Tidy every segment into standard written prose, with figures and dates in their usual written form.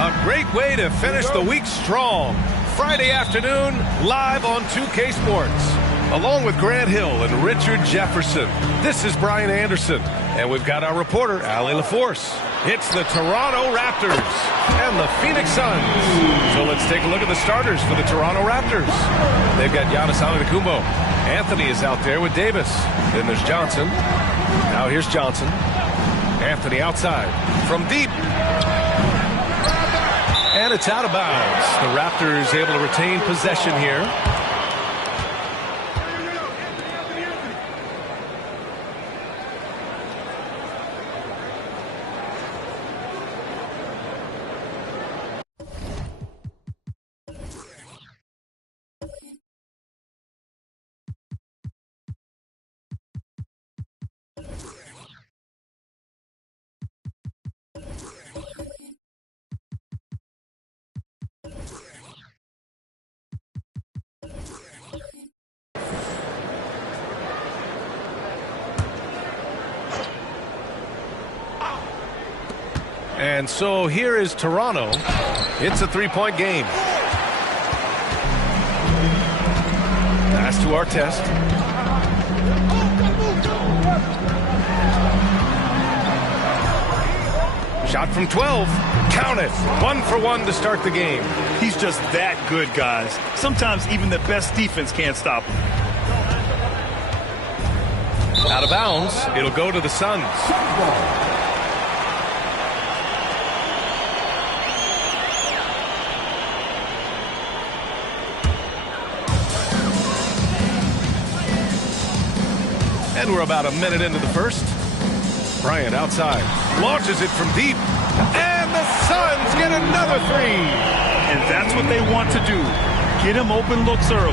A great way to finish the week strong. Friday afternoon, live on 2K Sports. along with Grant Hill and Richard Jefferson. This is Brian Anderson, and we've got our reporter, Allie LaForce. It's the Toronto Raptors and the Phoenix Suns. So let's take a look at the starters for the Toronto Raptors. They've got Giannis Antetokounmpo. Anthony is out there with Davis. Then there's Johnson. Now here's Johnson. Anthony outside from deep. And it's out of bounds. The Raptors able to retain possession here. And so here is Toronto. It's a three-point game. Pass to Artest. Shot from 12. Count it. 1 for 1 to start the game. He's just that good, guys. Sometimes even the best defense can't stop him. Out of bounds. It'll go to the Suns. And we're about a minute into the first. Bryant outside. Launches it from deep. And the Suns get another three. And that's what they want to do. Get him open looks early.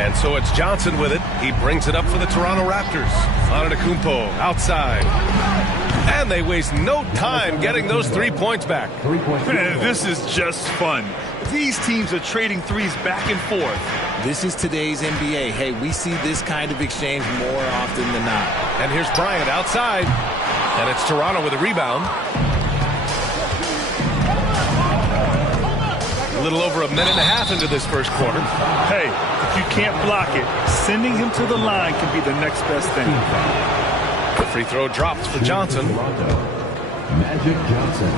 And so it's Johnson with it. He brings it up for the Toronto Raptors. Antetokounmpo outside. And they waste no time getting those 3 points back. This is just fun. These teams are trading threes back and forth. This is today's NBA. Hey, we see this kind of exchange more often than not. And here's Bryant outside. And it's Toronto with a rebound. A little over a minute and a half into this first quarter. Hey, if you can't block it, sending him to the line can be the next best thing. The free throw drops for Johnson. Magic Johnson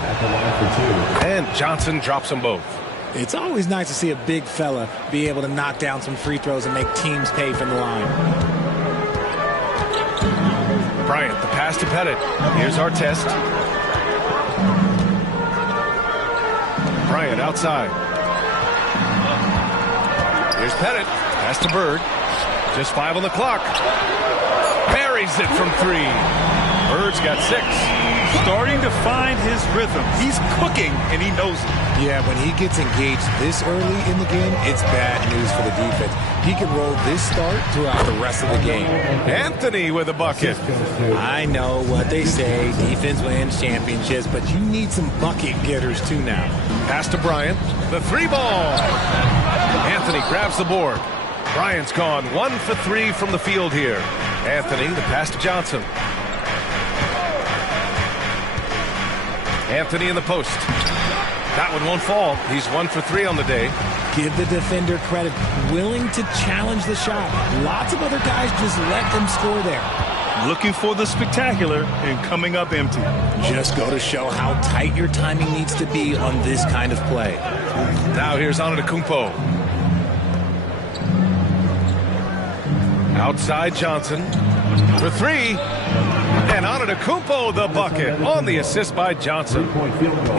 at the line for 2. And Johnson drops them both. It's always nice to see a big fella be able to knock down some free throws and make teams pay from the line. Bryant, the pass to Pettit. Here's Artest. Bryant outside. Here's Pettit. Pass to Bird. Just 5 on the clock. Buries it from 3. Bird's got 6. Starting to find his rhythm. He's cooking, and he knows it. Yeah, when he gets engaged this early in the game, it's bad news for the defense. He can roll this start throughout the rest of the game. Anthony with a bucket. I know what they say, defense wins championships, but you need some bucket getters too now. Pass to Bryant. The 3 ball. Anthony grabs the board. Bryant's gone 1 for 3 from the field here. Anthony, the pass to Johnson. Anthony in the post. That one won't fall. He's 1 for 3 on the day. Give the defender credit. Willing to challenge the shot. Lots of other guys just let them score there. Looking for the spectacular and coming up empty. Just go to show how tight your timing needs to be on this kind of play. Now here's Antetokounmpo. Outside Johnson for 3. And Antetokounmpo the bucket on the assist by Johnson.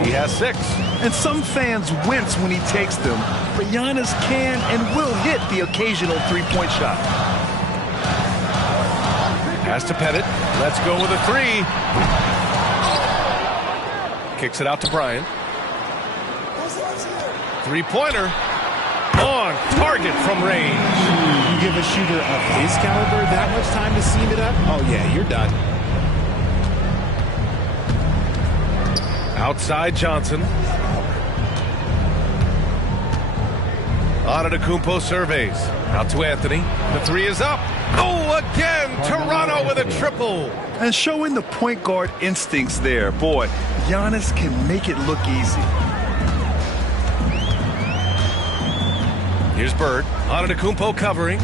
He has 6. And some fans wince when he takes them, but Giannis can and will hit the occasional three-point shot. Pass to Pettit. Let's go with a 3. Kicks it out to Bryant. 3-pointer. On target from range. You give a shooter of his caliber that much time to seam it up? Oh, yeah, you're done. Outside Johnson. Antetokounmpo surveys. Out to Anthony. The 3 is up. Oh, again, Toronto with a triple. And showing the point guard instincts there. Boy, Giannis can make it look easy. Here's Bird. Antetokounmpo covering.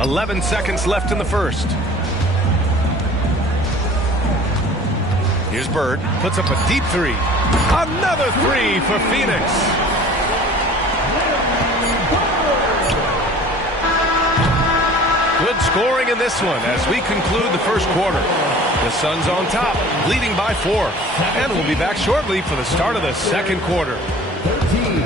11 seconds left in the first. Here's Bird. Puts up a deep three. Another three for Phoenix. Good scoring in this one as we conclude the first quarter. The Suns on top, leading by 4. And we'll be back shortly for the start of the second quarter. 13.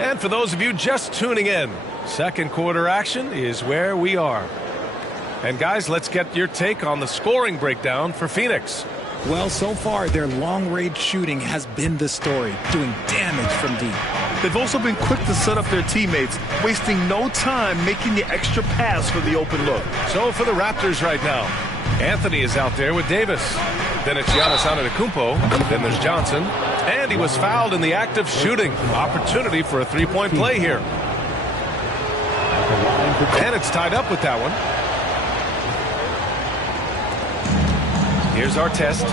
And for those of you just tuning in, second quarter action is where we are. And guys, let's get your take on the scoring breakdown for Phoenix. Well, so far, their long-range shooting has been the story, doing damage from deep. They've also been quick to set up their teammates, wasting no time making the extra pass for the open look. So for the Raptors right now, Anthony is out there with Davis. Then it's Giannis Antetokounmpo. Then there's Johnson. And he was fouled in the act of shooting. Opportunity for a three-point play here. And it's tied up with that one. Here's our test.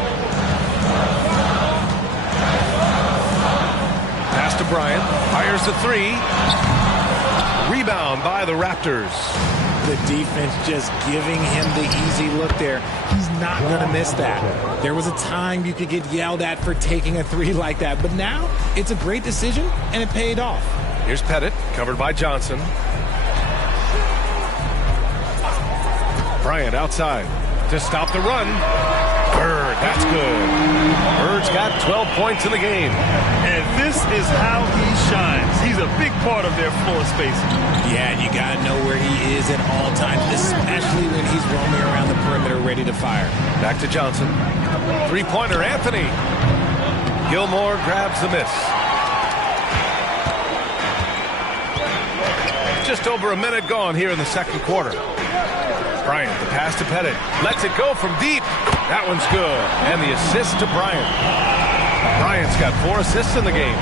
Pass to Bryant. Fires the three. Rebound by the Raptors. The defense just giving him the easy look there. He's not going to miss that. There was a time you could get yelled at for taking a three like that, but now it's a great decision, and it paid off. Here's Pettit, covered by Johnson. Bryant outside to stop the run. Bird, that's good. Bird's got 12 points in the game. And this is how he shines. He's a big part of their floor spacing. Yeah, you got to know where he is at all times, especially when he's roaming around the perimeter ready to fire. Back to Johnson. Three-pointer, Anthony. Gilmore grabs the miss. Just over a minute gone here in the second quarter. Bryant, the pass to Pettit. Lets it go from deep. That one's good. And the assist to Bryant. Bryant's got 4 assists in the game.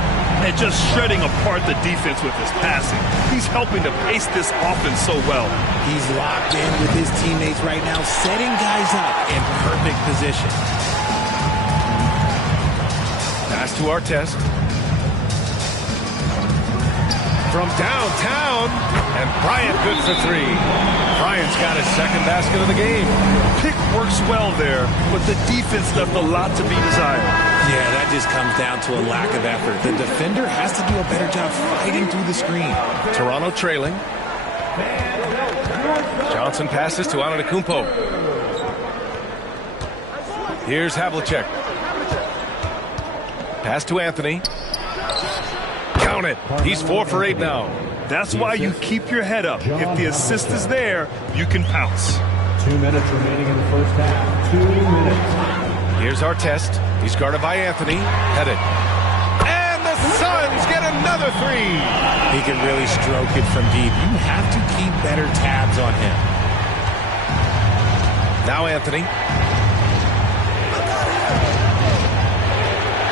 And just shredding apart the defense with his passing. He's helping to pace this offense so well. He's locked in with his teammates right now, setting guys up in perfect position. Pass to our test. From downtown, and Bryant good for 3. Bryant's got his second basket of the game. Pick works well there, but the defense left a lot to be desired. Yeah, that just comes down to a lack of effort. The defender has to do a better job fighting through the screen. Toronto trailing. Johnson passes to Antetokounmpo. Here's Havlicek. Pass to Anthony. Count it. He's 4 for 8 now. That's why you keep your head up. If the assist is there, you can pounce. 2 minutes remaining in the first half. 2 minutes. Here's our test. He's guarded by Anthony. Pettit. And the Suns get another 3. He can really stroke it from deep. You have to keep better tabs on him. Now Anthony.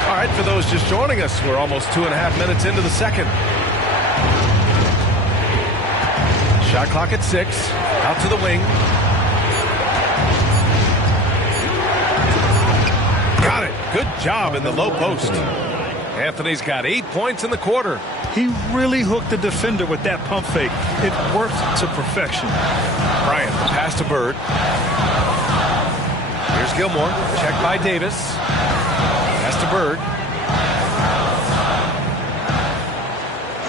All right, for those just joining us, we're almost 2.5 minutes into the second. Shot clock at 6. Out to the wing. Got it. Good job in the low post. Anthony's got 8 points in the quarter. He really hooked the defender with that pump fake. It worked to perfection. Bryant, the pass to Bird. Here's Gilmore. Checked by Davis. Pass to Bird.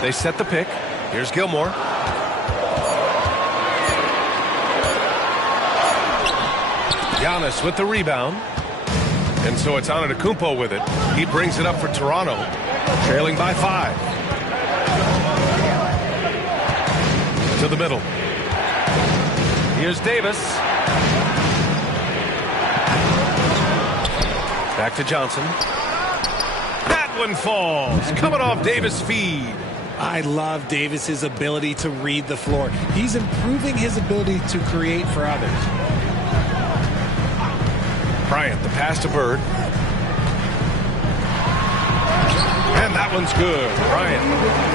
They set the pick. Here's Gilmore. Giannis with the rebound. And so it's Antetokounmpo with it. He brings it up for Toronto, trailing by 5. To the middle. Here's Davis. Back to Johnson. That one falls. Coming off Davis' feed. I love Davis's ability to read the floor. He's improving his ability to create for others. Bryant, the pass to Bird. And that one's good.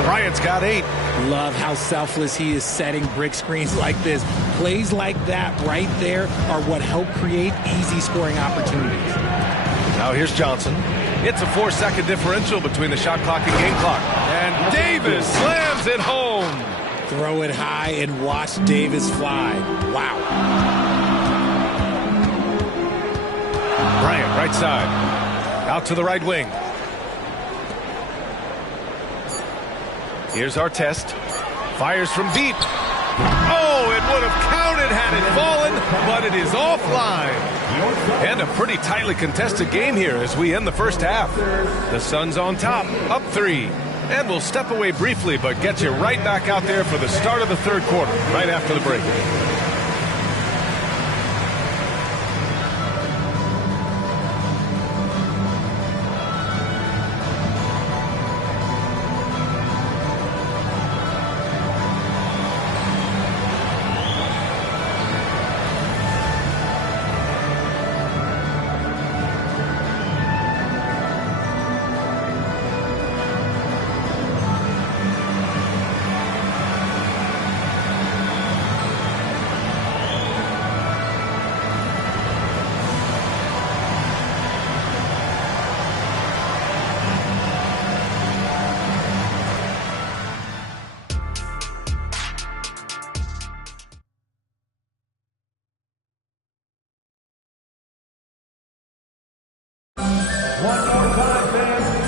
Bryant's got 8. Love how selfless he is setting brick screens like this. Plays like that right there are what help create easy scoring opportunities. Now here's Johnson. It's a 4-second differential between the shot clock and game clock. And Davis slams it home. Throw it high and watch Davis fly. Wow. Bryant, right side. Out to the right wing. Here's Artest. Fires from deep. Oh, it would have counted had it fallen, but it is offline. And a pretty tightly contested game here as we end the first half. The Suns on top, up 3. And we'll step away briefly, but get you right back out there for the start of the third quarter, right after the break.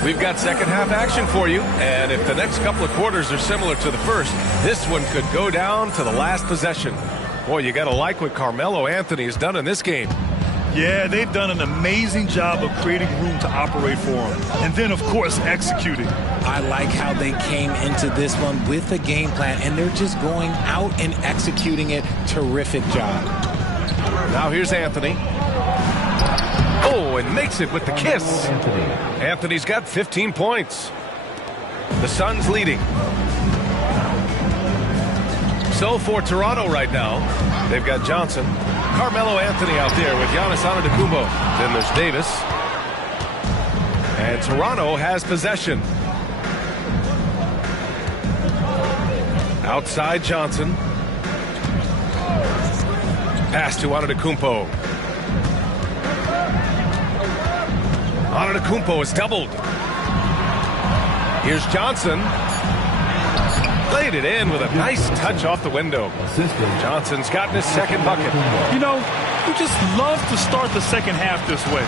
We've got second half action for you, and if the next couple of quarters are similar to the first, this one could go down to the last possession. Boy, you got to like what Carmelo Anthony has done in this game. Yeah, they've done an amazing job of creating room to operate for him, and then, of course, executing. I like how they came into this one with a game plan, and they're just going out and executing it. Terrific job. Now here's Anthony. Oh, and makes it with the kiss. Anthony's got 15 points. The Suns leading. So for Toronto right now, they've got Johnson. Carmelo Anthony out there with Giannis Antetokounmpo. Then there's Davis. And Toronto has possession. Outside Johnson. Pass to Antetokounmpo. Antetokounmpo is doubled. Here's Johnson. Laid it in with a nice touch off the window. Johnson's gotten his second bucket. You know, you just love to start the second half this way.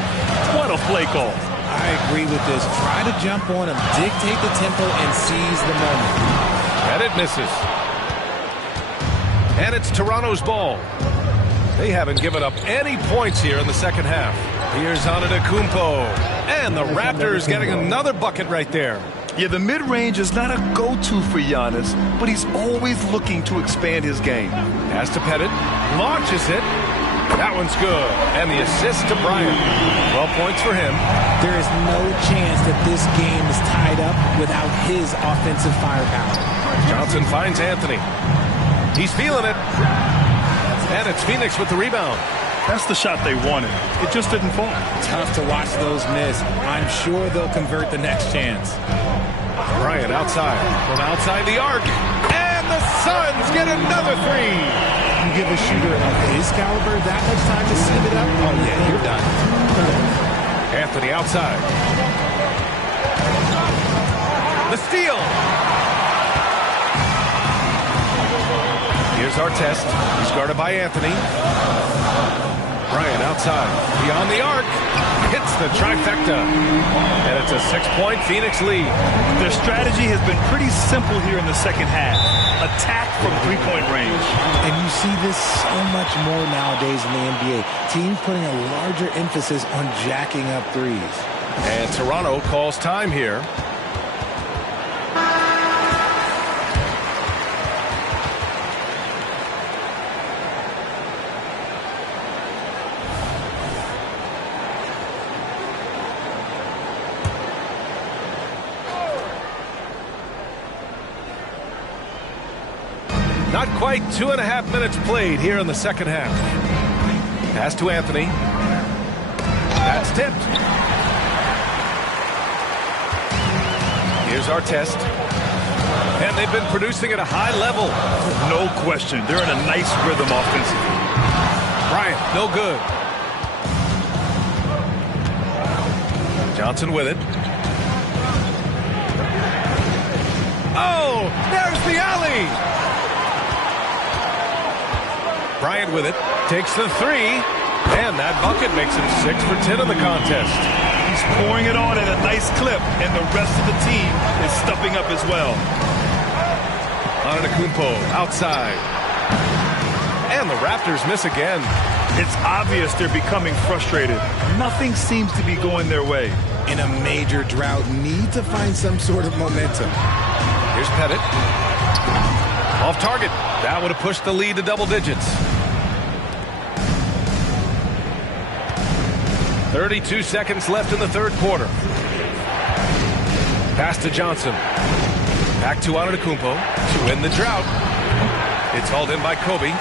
What a play call. I agree with this. Try to jump on him, dictate the tempo, and seize the moment. And it misses. And it's Toronto's ball. They haven't given up any points here in the second half. Here's Antetokounmpo. And the Raptors getting another bucket right there. Yeah, the mid-range is not a go-to for Giannis, but he's always looking to expand his game. Pass to Pettit. Launches it. That one's good. And the assist to Bryant. 12 points for him. There is no chance that this game is tied up without his offensive firepower. Johnson finds Anthony. He's feeling it. And it's Phoenix with the rebound. That's the shot they wanted. It just didn't fall. Tough to watch those miss. I'm sure they'll convert the next chance. Bryant outside. From outside the arc. And the Suns get another 3. You give a shooter of his caliber that much time to set it up, oh yeah, you're done. Anthony outside. The steal. Here's Artest. He's guarded by Anthony. Bryant outside. Beyond the arc. Hits the trifecta. And it's a 6-point Phoenix lead. Their strategy has been pretty simple here in the second half. Attack from three-point range. And you see this so much more nowadays in the NBA. Teams putting a larger emphasis on jacking up threes. And Toronto calls time here. Not quite 2.5 minutes played here in the second half. Pass to Anthony. That's tipped. Here's our test. And they've been producing at a high level. No question. They're in a nice rhythm offensively. Bryant, no good. Johnson with it. Oh, there's the alley. Bryant with it. Takes the three. And that bucket makes him 6 for 10 in the contest. He's pouring it on at a nice clip, and the rest of the team is stepping up as well. Antetokounmpo outside. And the Raptors miss again. It's obvious they're becoming frustrated. Nothing seems to be going their way. In a major drought, need to find some sort of momentum. Here's Pettit. Off target. That would have pushed the lead to double digits. 32 seconds left in the third quarter. Pass to Johnson. Back to Antetokounmpo to win the drought. It's hauled in by Kobe.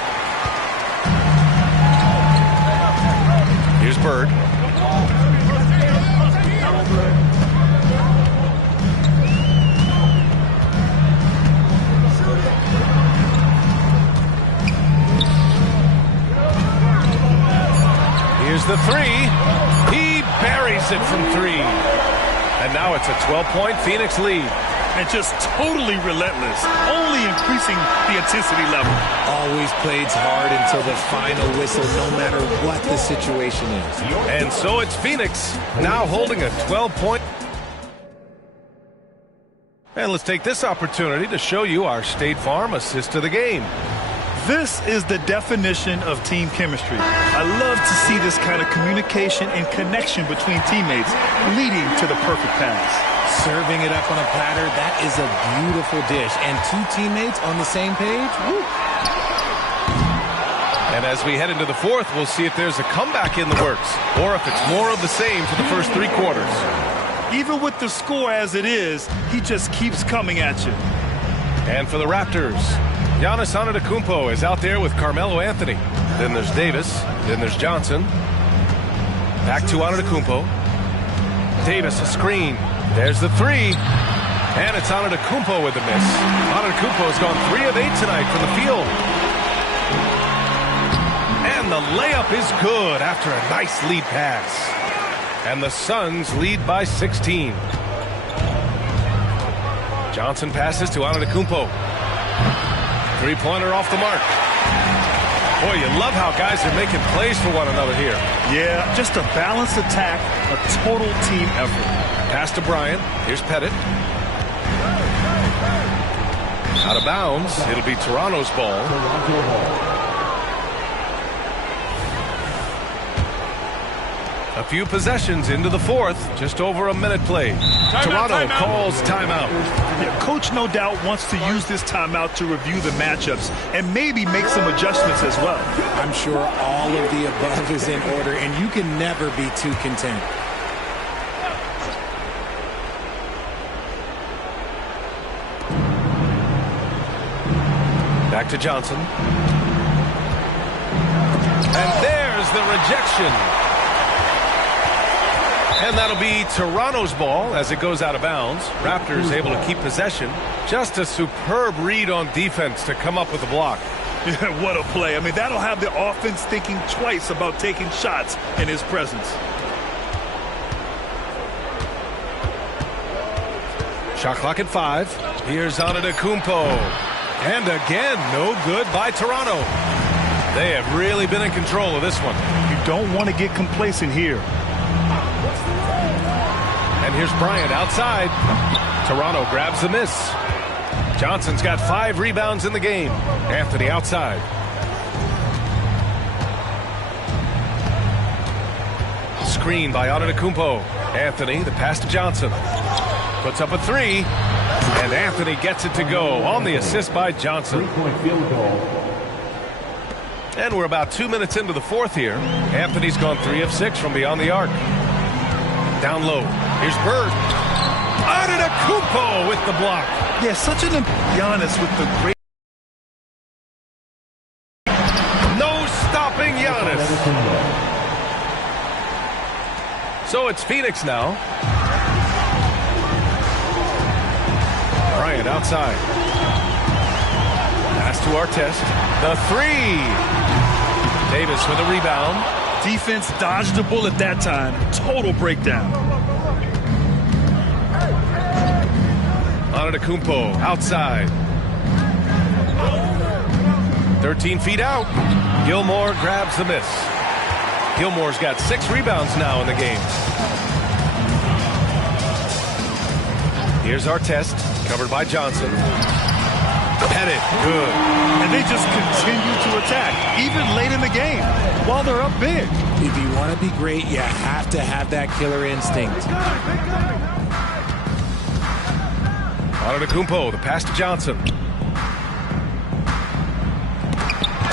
Here's Bird. Here's the three. He buries it from three. And now it's a 12-point Phoenix lead. And just totally relentless, only increasing the intensity level. Always plays hard until the final whistle, no matter what the situation is. And so it's Phoenix now holding a 12-point. And let's take this opportunity to show you our State Farm assist of the game. This is the definition of team chemistry. I love to see this kind of communication and connection between teammates leading to the perfect pass. Serving it up on a platter, that is a beautiful dish. And two teammates on the same page, woo. And as we head into the fourth, we'll see if there's a comeback in the works or if it's more of the same for the first 3 quarters. Even with the score as it is, he just keeps coming at you. And for the Raptors, Giannis Antetokounmpo is out there with Carmelo Anthony. Then there's Davis. Then there's Johnson. Back to Antetokounmpo. Davis, a screen. There's the three. And it's Antetokounmpo with the miss. Antetokounmpo has gone 3 of 8 tonight from the field. And the layup is good after a nice lead pass. And the Suns lead by 16. Johnson passes to Antetokounmpo. 3-pointer off the mark. Boy, you love how guys are making plays for one another here. Yeah, just a balanced attack, a total team effort. Pass to Bryant. Here's Pettit. Out of bounds. It'll be Toronto's ball. A few possessions into the fourth. Just over a minute played. Toronto calls timeout. Yeah, coach no doubt wants to use this timeout to review the matchups and maybe make some adjustments as well. I'm sure all of the above is in order, and you can never be too content. Back to Johnson. And there's the rejection. And that'll be Toronto's ball as it goes out of bounds. Raptors able to keep possession. Just a superb read on defense to come up with the block. Yeah, what a play. I mean, that'll have the offense thinking twice about taking shots in his presence. Shot clock at 5. Here's Antetokounmpo. And again, no good by Toronto. They have really been in control of this one. You don't want to get complacent here. And here's Bryant outside. Toronto grabs the miss. Johnson's got 5 rebounds in the game. Anthony outside. Screen by Antetokounmpo. Anthony, the pass to Johnson. Puts up a 3. And Anthony gets it to go on the assist by Johnson. 3-point field goal. And we're about 2 minutes into the fourth here. Anthony's gone 3 of 6 from beyond the arc. Down low. Here's Bird. Antetokounmpo with the block. Yeah, such an Giannis with the great. No stopping Giannis. So it's Phoenix now. Bryant outside. Pass to Artest. The three. Davis with a rebound. Defense dodged the bullet that time. Total breakdown. Antetokounmpo outside. 13 feet out. Gilmore grabs the miss. Gilmore's got 6 rebounds now in the game. Here's Artest, covered by Johnson. Pettit, good. And they just continue to attack, even late in the game, while they're up big. If you want to be great, you have to have that killer instinct. Antetokounmpo, the pass to Johnson.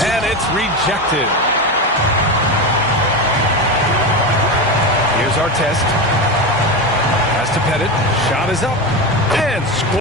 And it's rejected. Here's Artest. Pass to Pettit. Shot is up. And score.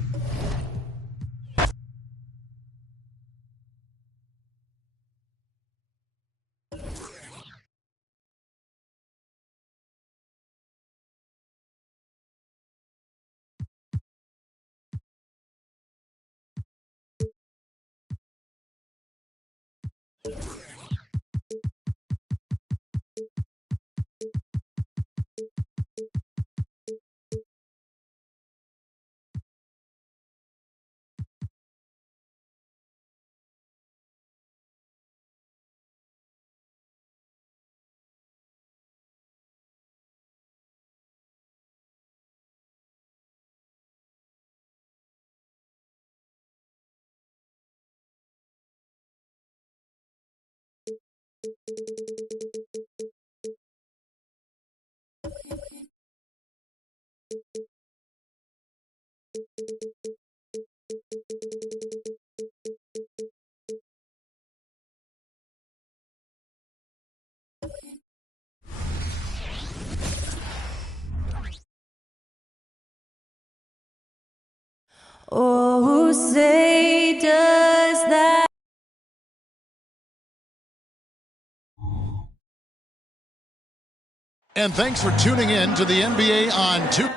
Oh, who say does that? And thanks for tuning in to the NBA on 2.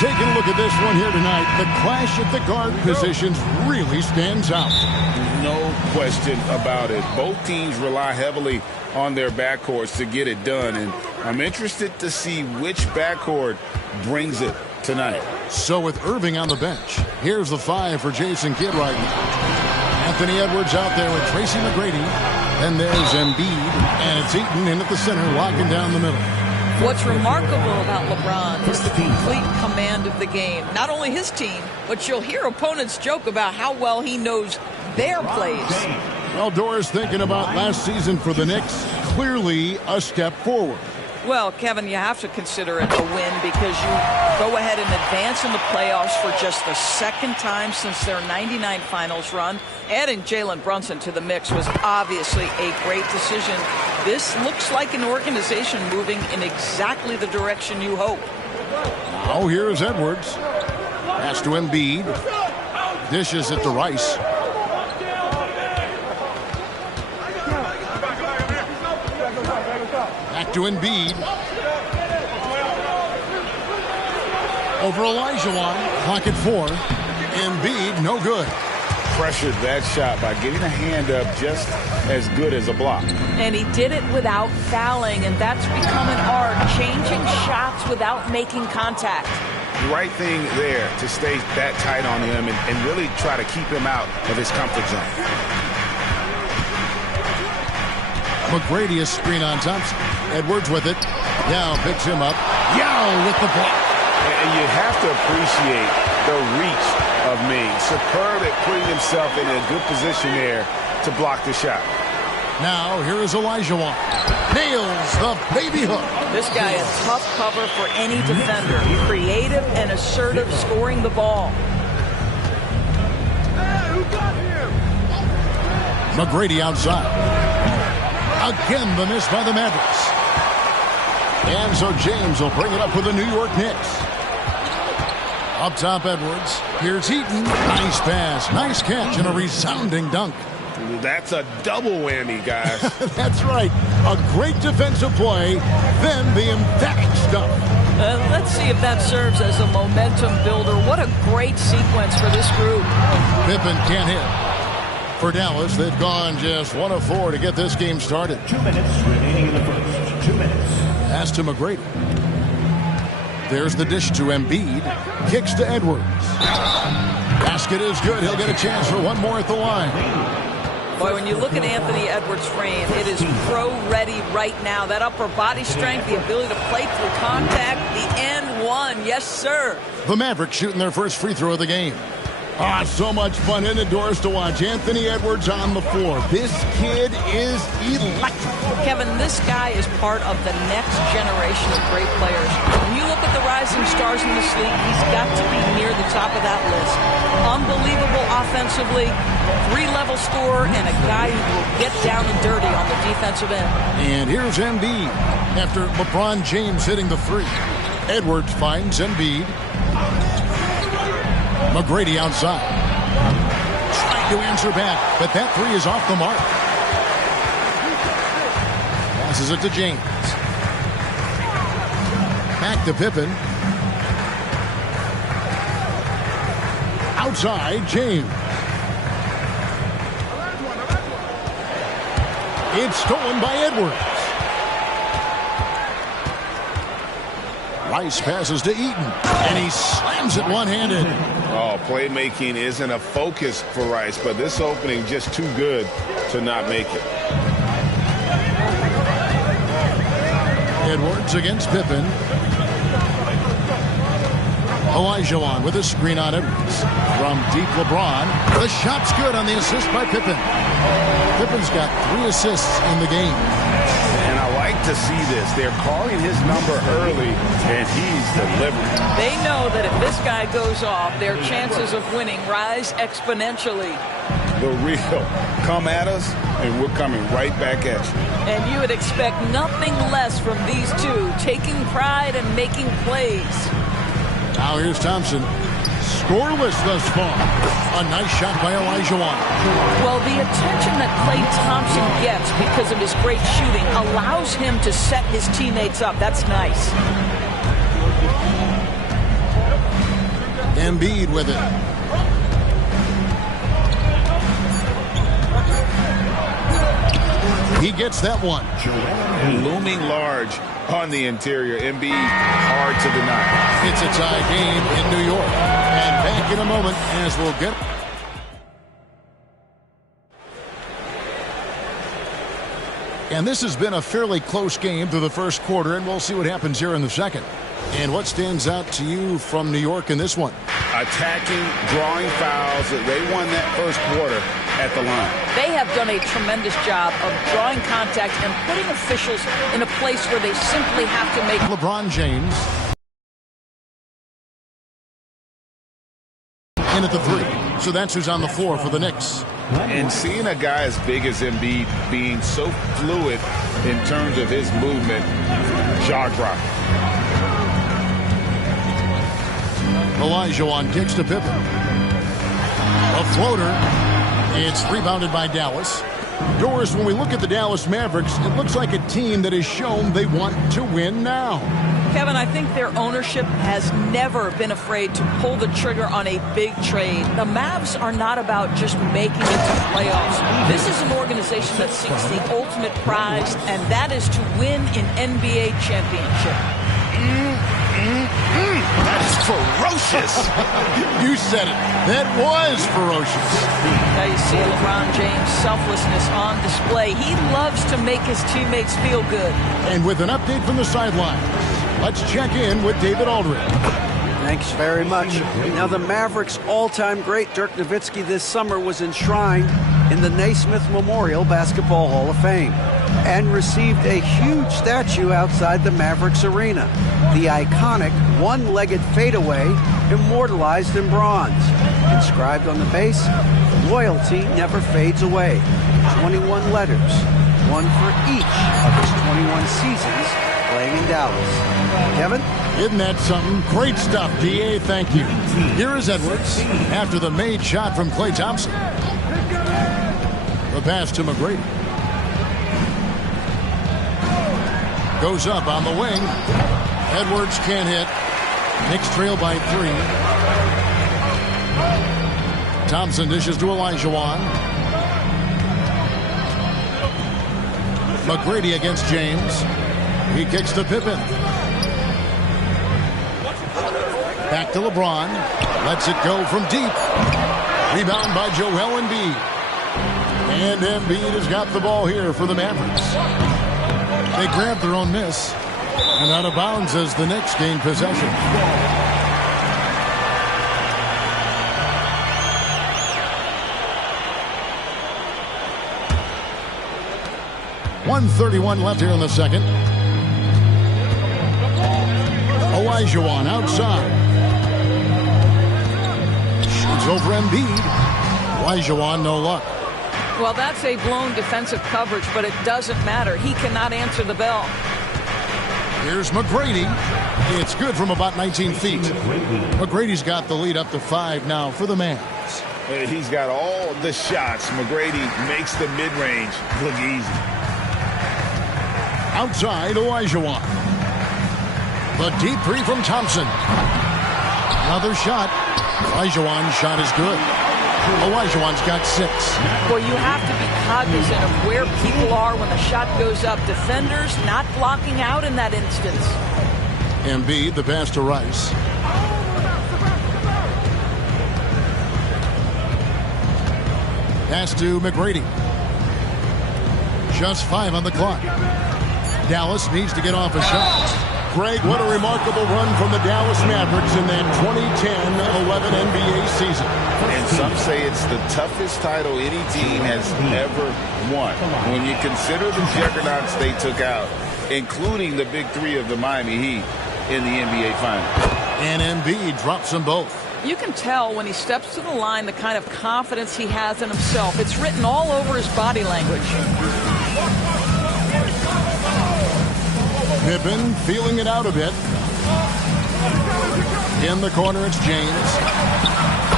Taking a look at this one here tonight, the clash at the guard positions really stands out. No question about it. Both teams rely heavily on their backcourts to get it done, and I'm interested to see which backcourt brings it tonight. So with Irving on the bench, here's the 5 for Jason Kidd right now. Anthony Edwards out there with Tracy McGrady. Then there's Embiid, and it's Eaton in at the center, locking down the middle. What's remarkable about LeBron is the complete command of the game. Not only his team, but you'll hear opponents joke about how well he knows their plays. Well, Doris, thinking about last season for the Knicks, clearly a step forward. Well, Kevin, you have to consider it a win because you go ahead and advance in the playoffs for just the second time since their 99 finals run. Adding Jalen Brunson to the mix was obviously a great decision. This looks like an organization moving in exactly the direction you hope. Now here's Edwards. Pass to Embiid. Dishes it to Rice. Back to Embiid. Over Olajuwon. Clock at 4. Embiid, no good. Pressured that shot by getting a hand up just as good as a block. And he did it without fouling, and that's become an art, changing shots without making contact. The right thing there to stay that tight on him and really try to keep him out of his comfort zone. McGrady is screen on Thompson. Edwards with it. Yao picks him up. Yao with the block. And you have to appreciate the reach of Ming. Superb at putting himself in a good position there to block the shot. Now here is Olajuwon. Nails the baby hook. This guy is tough cover for any defender. Creative and assertive scoring the ball. McGrady outside. Again, the miss by the Mavericks. And so James will bring it up for the New York Knicks. Up top, Edwards. Here's Eaton. Nice pass, nice catch, and a resounding dunk. That's a double whammy, guys. That's right. A great defensive play, then the emphatic stuff. Let's see if that serves as a momentum builder. What a great sequence for this group. Pippen can't hit. For Dallas, they've gone just 1 of 4 to get this game started. 2 minutes remaining in the first. 2 minutes. Pass to McGrady. There's the dish to Embiid. Kicks to Edwards. Basket is good. He'll get a chance for one more at the line. Boy, when you look at Anthony Edwards' frame, it is pro-ready right now. That upper body strength, the ability to play through contact, the and one. Yes, sir. The Mavericks shooting their first free throw of the game. So much fun in the doors to watch. Anthony Edwards on the floor. This kid is electric. Kevin, this guy is part of the next generation of great players. When you look at the rising stars in this league, he's got to be near the top of that list. Unbelievable offensively, 3-level scorer, and a guy who will get down and dirty on the defensive end. And here's Embiid after LeBron James hitting the 3. Edwards finds Embiid. McGrady outside. Trying to answer back, but that 3 is off the mark. Passes it to James. Back to Pippen. Outside, James. It's stolen by Edwards. Rice passes to Eaton, and he slams it one-handed. Oh, playmaking isn't a focus for Rice, but this opening just too good to not make it. Edwards against Pippen. Olajuwon with a screen on Edwards. From deep, LeBron. The shot's good on the assist by Pippen. Pippen's got 3 assists in the game. And I like to see this. They're calling his number early, and he's delivering. They know that if this guy goes off, their chances of winning rise exponentially. The real come at us, and we're coming right back at you. And you would expect nothing less from these two, taking pride and making plays. Now here's Thompson. Scoreless thus far. A nice shot by Olajuwon. Well, the attention that Klay Thompson gets because of his great shooting allows him to set his teammates up. That's nice. Embiid with it. He gets that one. Looming large on the interior. Embiid, hard to deny. It's a tie game in New York. And back in a moment as we'll get... And this has been a fairly close game through the first quarter, and we'll see what happens here in the second. And what stands out to you from New York in this one? Attacking, drawing fouls. They won that first quarter at the line. They have done a tremendous job of drawing contact and putting officials in a place where they simply have to make... LeBron James. In at the three. So that's who's on the floor for the Knicks. And seeing a guy as big as Embiid being so fluid in terms of his movement, jaw-dropping. Olajuwon kicks to Pippen. A floater. It's rebounded by Dallas. Doris, when we look at the Dallas Mavericks, it looks like a team that has shown they want to win now. Kevin, I think their ownership has never been afraid to pull the trigger on a big trade. The Mavs are not about just making it to playoffs. This is an organization that seeks the ultimate prize, and that is to win an NBA championship. That is ferocious. You said it. That was ferocious. Now you see LeBron James' selflessness on display. He loves to make his teammates feel good. And with an update from the sideline, let's check in with David Aldridge. Thanks very much. Now, the Mavericks' all-time great Dirk Nowitzki this summer was enshrined in the Naismith Memorial Basketball Hall of Fame and received a huge statue outside the Mavericks arena. The iconic one-legged fadeaway immortalized in bronze. Inscribed on the base, loyalty never fades away. 21 letters, one for each of his 21 seasons playing in Dallas. Kevin? Isn't that something? Great stuff, D.A. Thank you. Here is Edwards after the made shot from Klay Thompson. The pass to McGrady. Goes up on the wing. Edwards can't hit. Knicks trail by 3. Thompson dishes to Olajuwon. McGrady against James. He kicks to Pippen. Back to LeBron. Lets it go from deep. Rebound by Joel Embiid. And Embiid has got the ball here for the Mavericks. They grab their own miss. And out of bounds as the Knicks gain possession. .131 left here in the second. Olajuwon outside. Shoots over Embiid. Olajuwon, no luck. Well, that's a blown defensive coverage, but it doesn't matter. He cannot answer the bell. Here's McGrady. It's good from about 19 feet. McGrady's got the lead up to 5 now for the Mavs. He's got all the shots. McGrady makes the mid-range look easy. Outside, Olajuwon. The deep three from Thompson. Another shot. Olajuwon's shot is good. Olajuwon's got 6. Well, you have to be cognizant of where people are when the shot goes up. Defenders not blocking out in that instance. Embiid, the pass to Rice. Pass to McGrady. Just 5 on the clock. Dallas needs to get off a shot. Greg, what a remarkable run from the Dallas Mavericks in that 2010-11 NBA season. And some say it's the toughest title any team has ever won. When you consider the juggernauts they took out, including the big 3 of the Miami Heat in the NBA Finals. And Embiid drops them both. You can tell when he steps to the line the kind of confidence he has in himself. It's written all over his body language. Pippen feeling it out a bit. In the corner, it's James.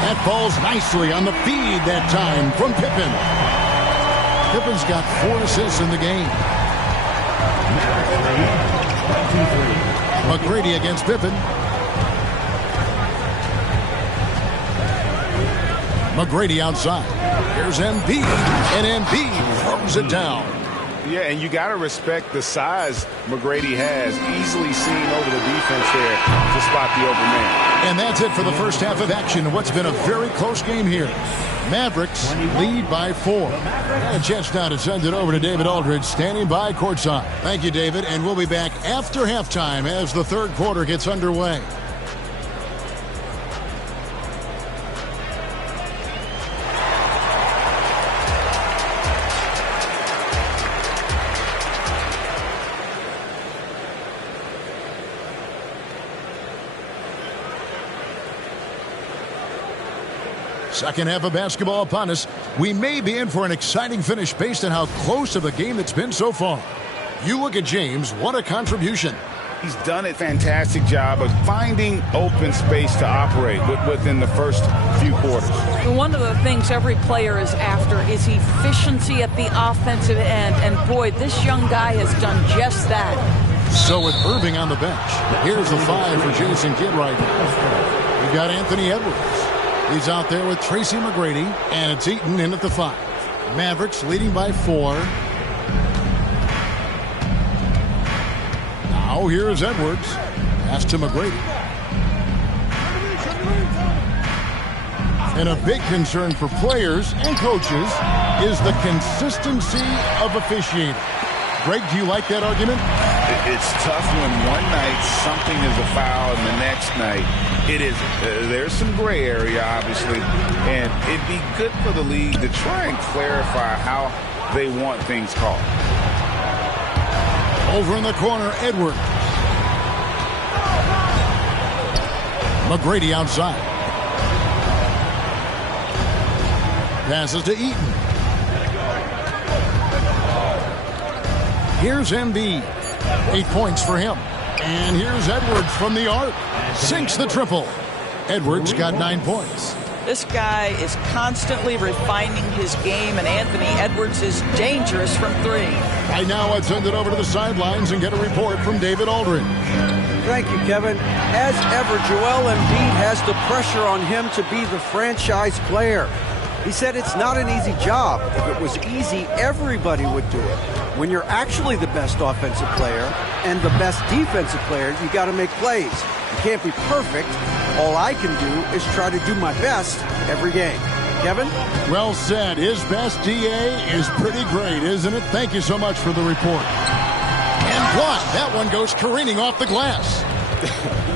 That falls nicely on the feed that time from Pippen. Pippen's got 4 assists in the game. McGrady against Pippen. McGrady outside. Here's Embiid, and Embiid throws it down. Yeah, and you got to respect the size McGrady has. Easily seen over the defense there to spot the open man. And that's it for the first half of action in what's been a very close game here. Mavericks lead by 4. And a chance now to send it over to David Aldridge, standing by courtside. Thank you, David, and we'll be back after halftime as the third quarter gets underway. Second half of basketball upon us. We may be in for an exciting finish based on how close of a game it's been so far. You look at James, what a contribution. He's done a fantastic job of finding open space to operate within the first few quarters. One of the things every player is after is efficiency at the offensive end. And boy, this young guy has done just that. So with Irving on the bench, here's the 5 for Jason Kidd right now. We've got Anthony Edwards. He's out there with Tracy McGrady, and it's Eaton in at the 5. Mavericks leading by 4. Now here's Edwards. Pass to McGrady. And a big concern for players and coaches is the consistency of officiating. Greg, do you like that argument? It's tough when one night something is a foul and the next night it is. There's some gray area, obviously, and it'd be good for the league to try and clarify how they want things called. Over in the corner, Edwards. McGrady outside. Passes to Eaton. Here's Embiid. 8 points for him. And here's Edwards from the arc. Sinks the triple. Edwards got 9 points. This guy is constantly refining his game, and Anthony Edwards is dangerous from 3. Right now, I'd send it over to the sidelines and get a report from David Aldridge. Thank you, Kevin. As ever, Joel Embiid has the pressure on him to be the franchise player. He said it's not an easy job. If it was easy, everybody would do it. When you're actually the best offensive player and the best defensive player, you got to make plays. You can't be perfect. All I can do is try to do my best every game. Kevin? Well said. His best DA is pretty great, isn't it? Thank you so much for the report. And blocked. That one goes careening off the glass.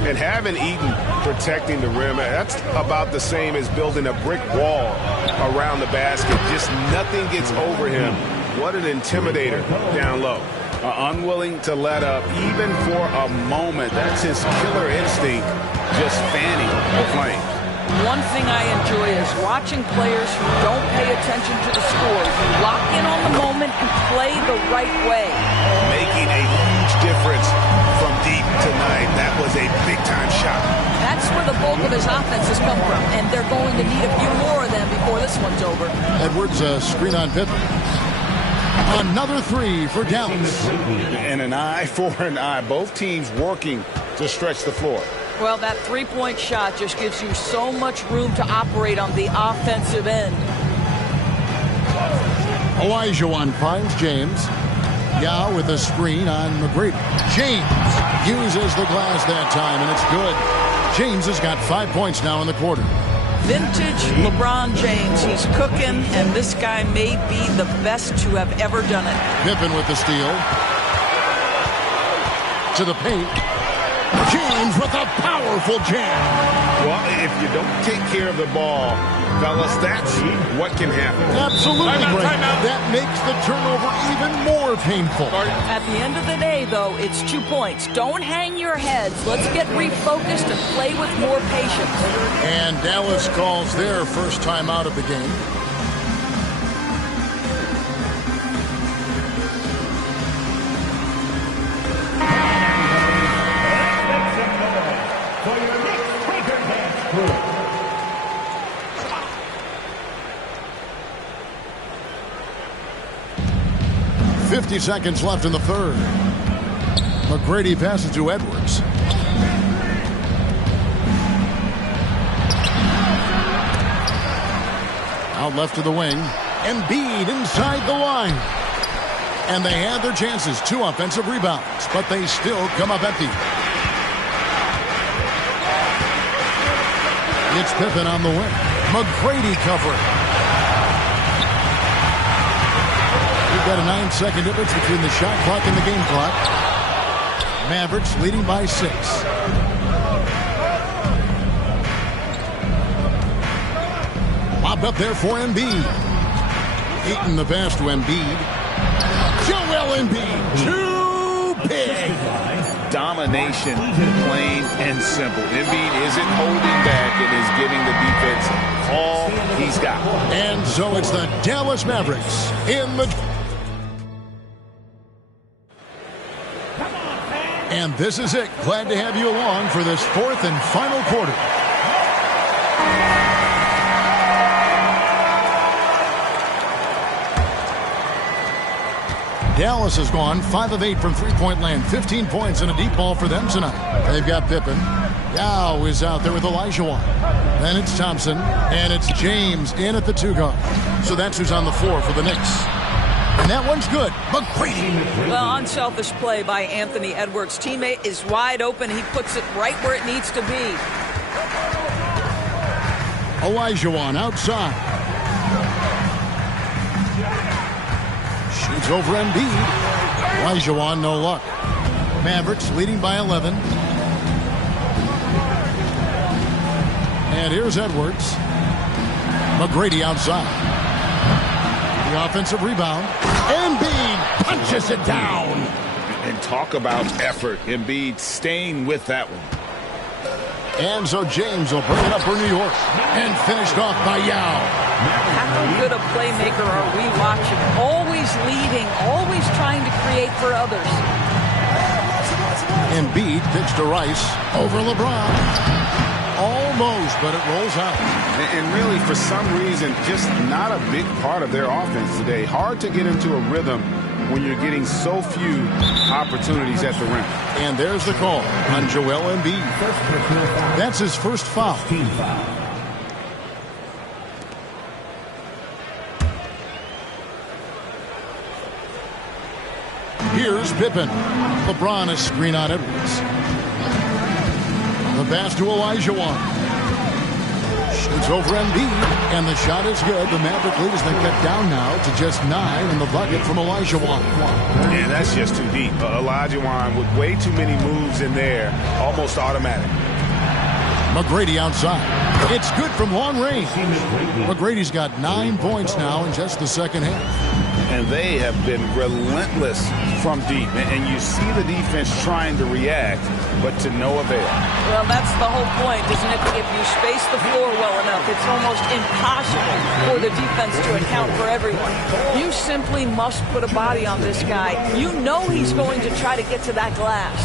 And having Eaton protecting the rim, that's about the same as building a brick wall around the basket. Just nothing gets over him. What an intimidator down low. Unwilling to let up even for a moment. That's his killer instinct, just fanning the flames. One thing I enjoy is watching players who don't pay attention to the score. You lock in on the moment and play the right way. Making a huge difference from deep tonight. That was a big-time shot. That's where the bulk of his offense has come from, and they're going to need a few more of them before this one's over. Edwards, screen on Pippen. Another 3 for Dallas. And an eye for an eye. Both teams working to stretch the floor. Well, that three-point shot just gives you so much room to operate on the offensive end. Olajuwon finds James. Yao with a screen on McGrady. James uses the glass that time, and it's good. James has got 5 points now in the quarter. Vintage LeBron James. He's cooking, and this guy may be the best to have ever done it. Pippen with the steal. To the paint. James with a powerful jam. Well, if you don't take care of the ball, fellas, that's what can happen. Absolutely, Greg. That makes the turnover even more painful. At the end of the day, though, it's 2 points. Don't hang your heads. Let's get refocused and play with more patience. And Dallas calls their first time out of the game. Seconds left in the third. McGrady passes to Edwards. Out left to the wing. Embiid inside the line. And they had their chances. 2 offensive rebounds, but they still come up empty. It's Pippen on the wing. McGrady covering. We've got a 9-second difference between the shot clock and the game clock. Mavericks leading by 6. Popped up there for Embiid. Eating the pass to Embiid. Joel Embiid. Too big. Domination, plain and simple. Embiid isn't holding back and is giving the defense all he's got. And so it's the Dallas Mavericks in the... And this is it. Glad to have you along for this 4th and final quarter. Dallas has gone 5 of 8 from three-point land. 15 points and a deep ball for them tonight. They've got Pippen. Yao is out there with Olajuwon. Then it's Thompson. And it's James in at the 2 guard. So that's who's on the floor for the Knicks. And that one's good. McGrady. Well, unselfish play by Anthony Edwards. Teammate is wide open. He puts it right where it needs to be. Olajuwon outside. Shoots over Embiid. Olajuwon, no luck. Mavericks leading by 11. And here's Edwards. McGrady outside. The offensive rebound. Embiid punches it down. And talk about effort. Embiid staying with that one. And so James will bring it up for New York. And finished off by Yao. How good a playmaker are we watching? Always leading, always trying to create for others. Embiid pitch to Rice over LeBron. Almost, but it rolls out. And really, for some reason, just not a big part of their offense today. Hard to get into a rhythm when you're getting so few opportunities at the rim. And there's the call on Joel Embiid. That's his first foul. Here's Pippen. LeBron is screen on Edwards. The pass to Olajuwon. Shoots over Embiid, and the shot is good. The Maverick lead has been cut down now to just 9 in the bucket from Olajuwon. And that's just too deep. Olajuwon with way too many moves in there, almost automatic. McGrady outside. It's good from long range. McGrady's got 9 points now in just the second half. And they have been relentless from deep. And you see the defense trying to react, but to no avail. Well, that's the whole point, isn't it? If you space the floor well enough, it's almost impossible for the defense to account for everyone. You simply must put a body on this guy. You know he's going to try to get to that glass.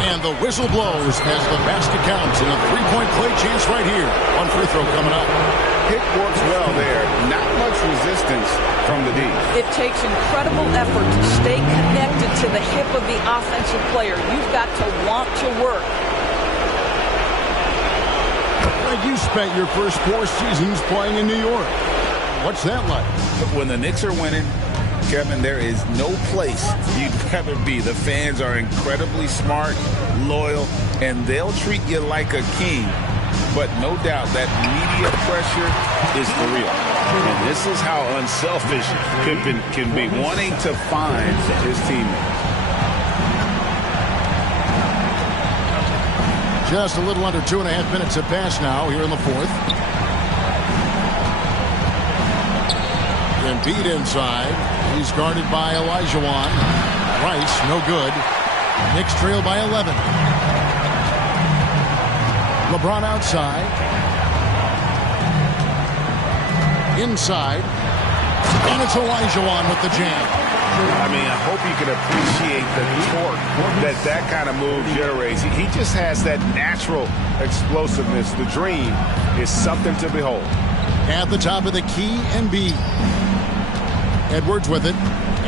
And the whistle blows as the basket counts, and a three-point play chance right here. One free throw coming up. Pick works well there. Not much resistance from the D. It takes incredible effort to stay connected to the hip of the offensive player. You've got to want to work. You spent your first 4 seasons playing in New York. What's that like? When the Knicks are winning, Kevin, there is no place you'd rather be. The fans are incredibly smart, loyal, and they'll treat you like a king. But no doubt that media pressure is for real. And this is how unselfish Pippen can be, wanting to find his teammates. Just a little under 2.5 minutes have passed now here in the fourth. Embiid inside. He's guarded by Olajuwon. Rice, no good. Knicks trail by 11. LeBron outside. Inside. And it's Olajuwon with the jam. I mean, I hope you can appreciate the torque that kind of move generates. He just has that natural explosiveness. The dream is something to behold. At the top of the key, Embiid. Edwards with it.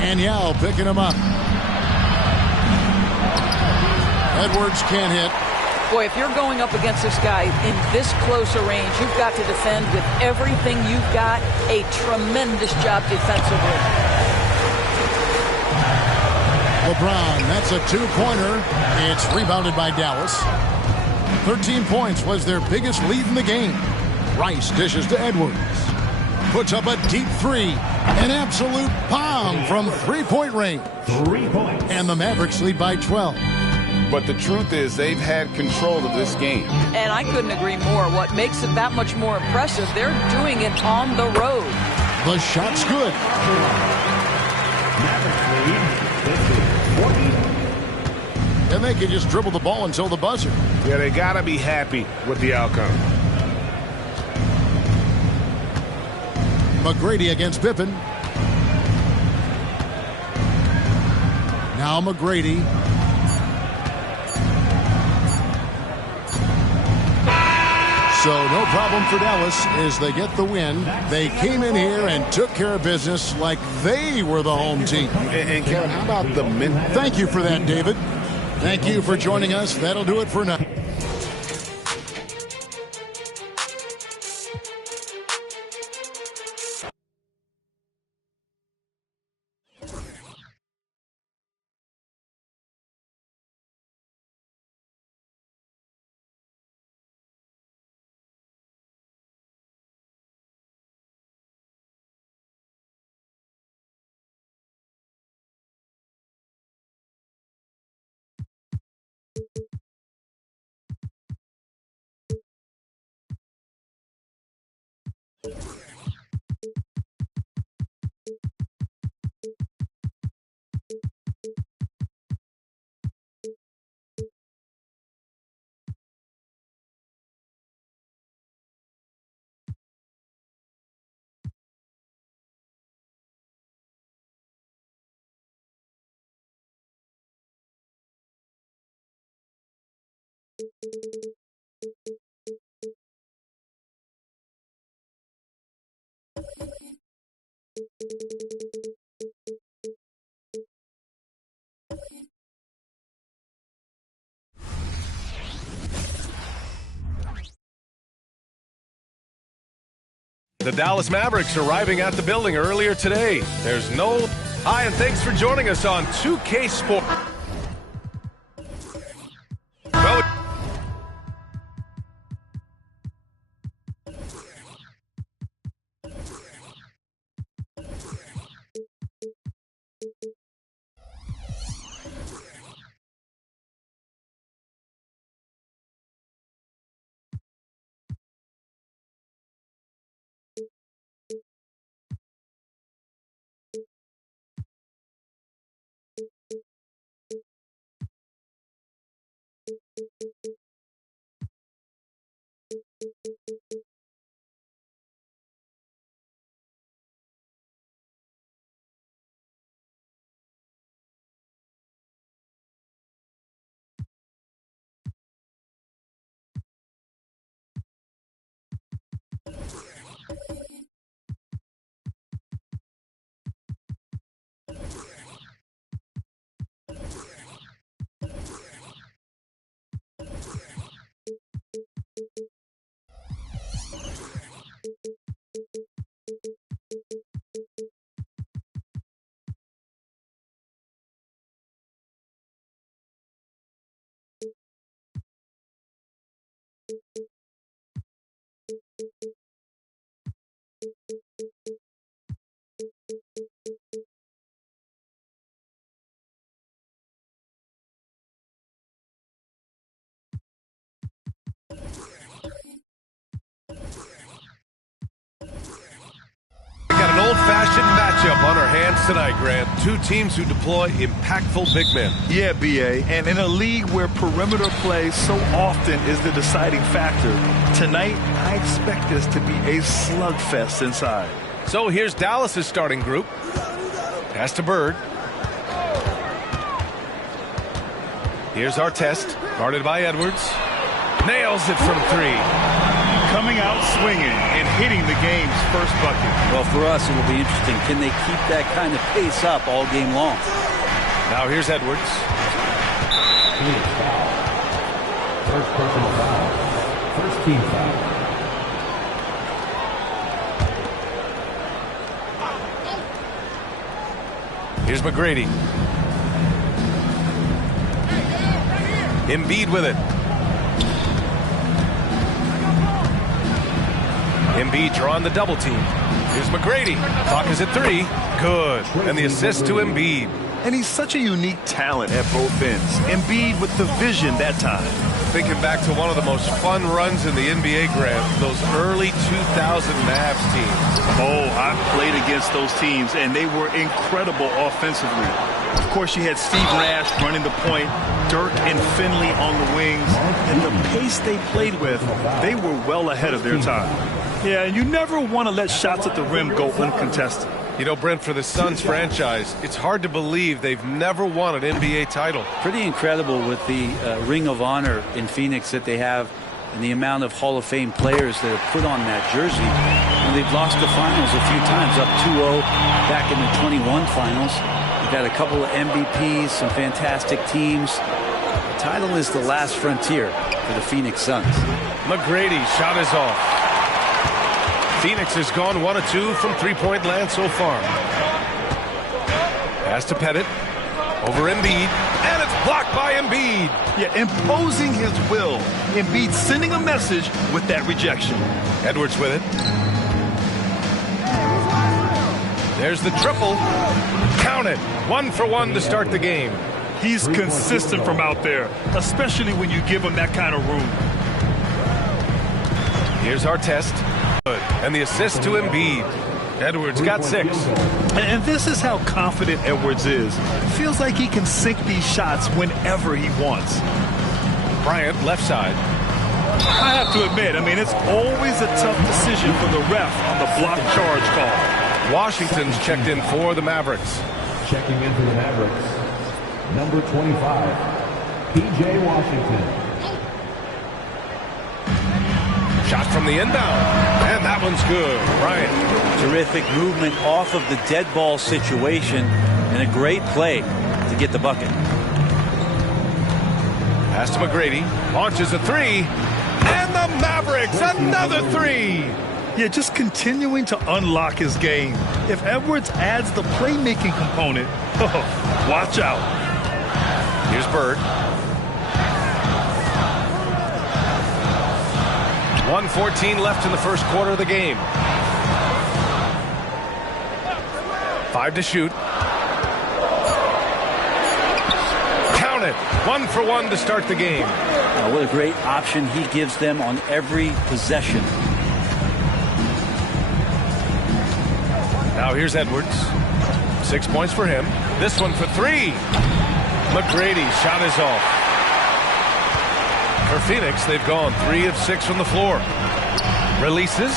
And Yao picking him up. Edwards can't hit. Boy, if you're going up against this guy in this close a range, you've got to defend with everything you've got. A tremendous job defensively. LeBron, that's a two-pointer. It's rebounded by Dallas. 13 points was their biggest lead in the game. Rice dishes to Edwards. Puts up a deep three. An absolute bomb from three-point range. 3 points. And the Mavericks lead by 12. But the truth is they've had control of this game. And I couldn't agree more. What makes it that much more impressive, they're doing it on the road. The shot's good. Mavericks lead 50-40. And they can just dribble the ball until the buzzer. Yeah, they got to be happy with the outcome. McGrady against Pippen. Now McGrady. So no problem for Dallas as they get the win. They came in here and took care of business like they were the home team. And Kevin, how about the men? Thank you for that, David. Thank you for joining us. That'll do it for now. The Dallas Mavericks arriving at the building earlier today. There's no... Hi, and thanks for joining us on 2K Sport. Well, old-fashioned matchup on our hands tonight, Grant. Two teams who deploy impactful big men. Yeah, B.A., and in a league where perimeter play so often is the deciding factor, tonight I expect this to be a slugfest inside. So here's Dallas's starting group. Pass to Bird. Here's our test, guarded by Edwards. Nails it from three. Coming out swinging and hitting the game's first bucket. Well, for us, it will be interesting. Can they keep that kind of pace up all game long? Now here's Edwards. First personal foul. First team foul. Here's McGrady. Embiid with it. Embiid drawing the double team. Here's McGrady. Clock is at 3. Good. And the assist to Embiid. And he's such a unique talent at both ends. Embiid with the vision that time. Thinking back to one of the most fun runs in the NBA, Grant, those early 2000 Mavs teams. Oh, I've played against those teams, and they were incredible offensively. Of course, you had Steve Nash running the point, Dirk and Finley on the wings, and the pace they played with, they were well ahead of their time. Yeah, and you never want to let shots at the rim go uncontested. You know, Brent, for the Suns franchise, it's hard to believe they've never won an NBA title. Pretty incredible with the Ring of Honor in Phoenix that they have and the amount of Hall of Fame players that have put on that jersey. And they've lost the finals a few times, up 2-0 back in the 21 finals. They've had a couple of MVPs, some fantastic teams. The title is the last frontier for the Phoenix Suns. McGrady, shot is off. Phoenix has gone 1 of 2 from three-point land so far. Pass to Pettit. Over Embiid. And it's blocked by Embiid. Yeah, imposing his will. Embiid sending a message with that rejection. Edwards with it. There's the triple. Count it. 1 for 1 to start the game. He's consistent from out there, especially when you give him that kind of room. Here's our test. And the assist to Embiid. Edwards got 6. And this is how confident Edwards is. Feels like he can sink these shots whenever he wants. Bryant, left side. I have to admit, I mean, it's always a tough decision for the ref on the block charge call. Washington's checked in for the Mavericks. Checking in for the Mavericks, number 25, P.J. Washington. Shot from the inbound. And that one's good. Bryant. Terrific movement off of the dead ball situation and a great play to get the bucket. Pass to McGrady. Launches a 3. And the Mavericks, another 3. Yeah, just continuing to unlock his game. If Edwards adds the playmaking component, watch out. Here's Bird. 1:14 left in the first quarter of the game. 5 to shoot. Count it. 1 for 1 to start the game. What a great option he gives them on every possession. Now here's Edwards. 6 points for him. This one for 3. McGrady, shot is off. For Phoenix, they've gone 3 of 6 from the floor. Releases.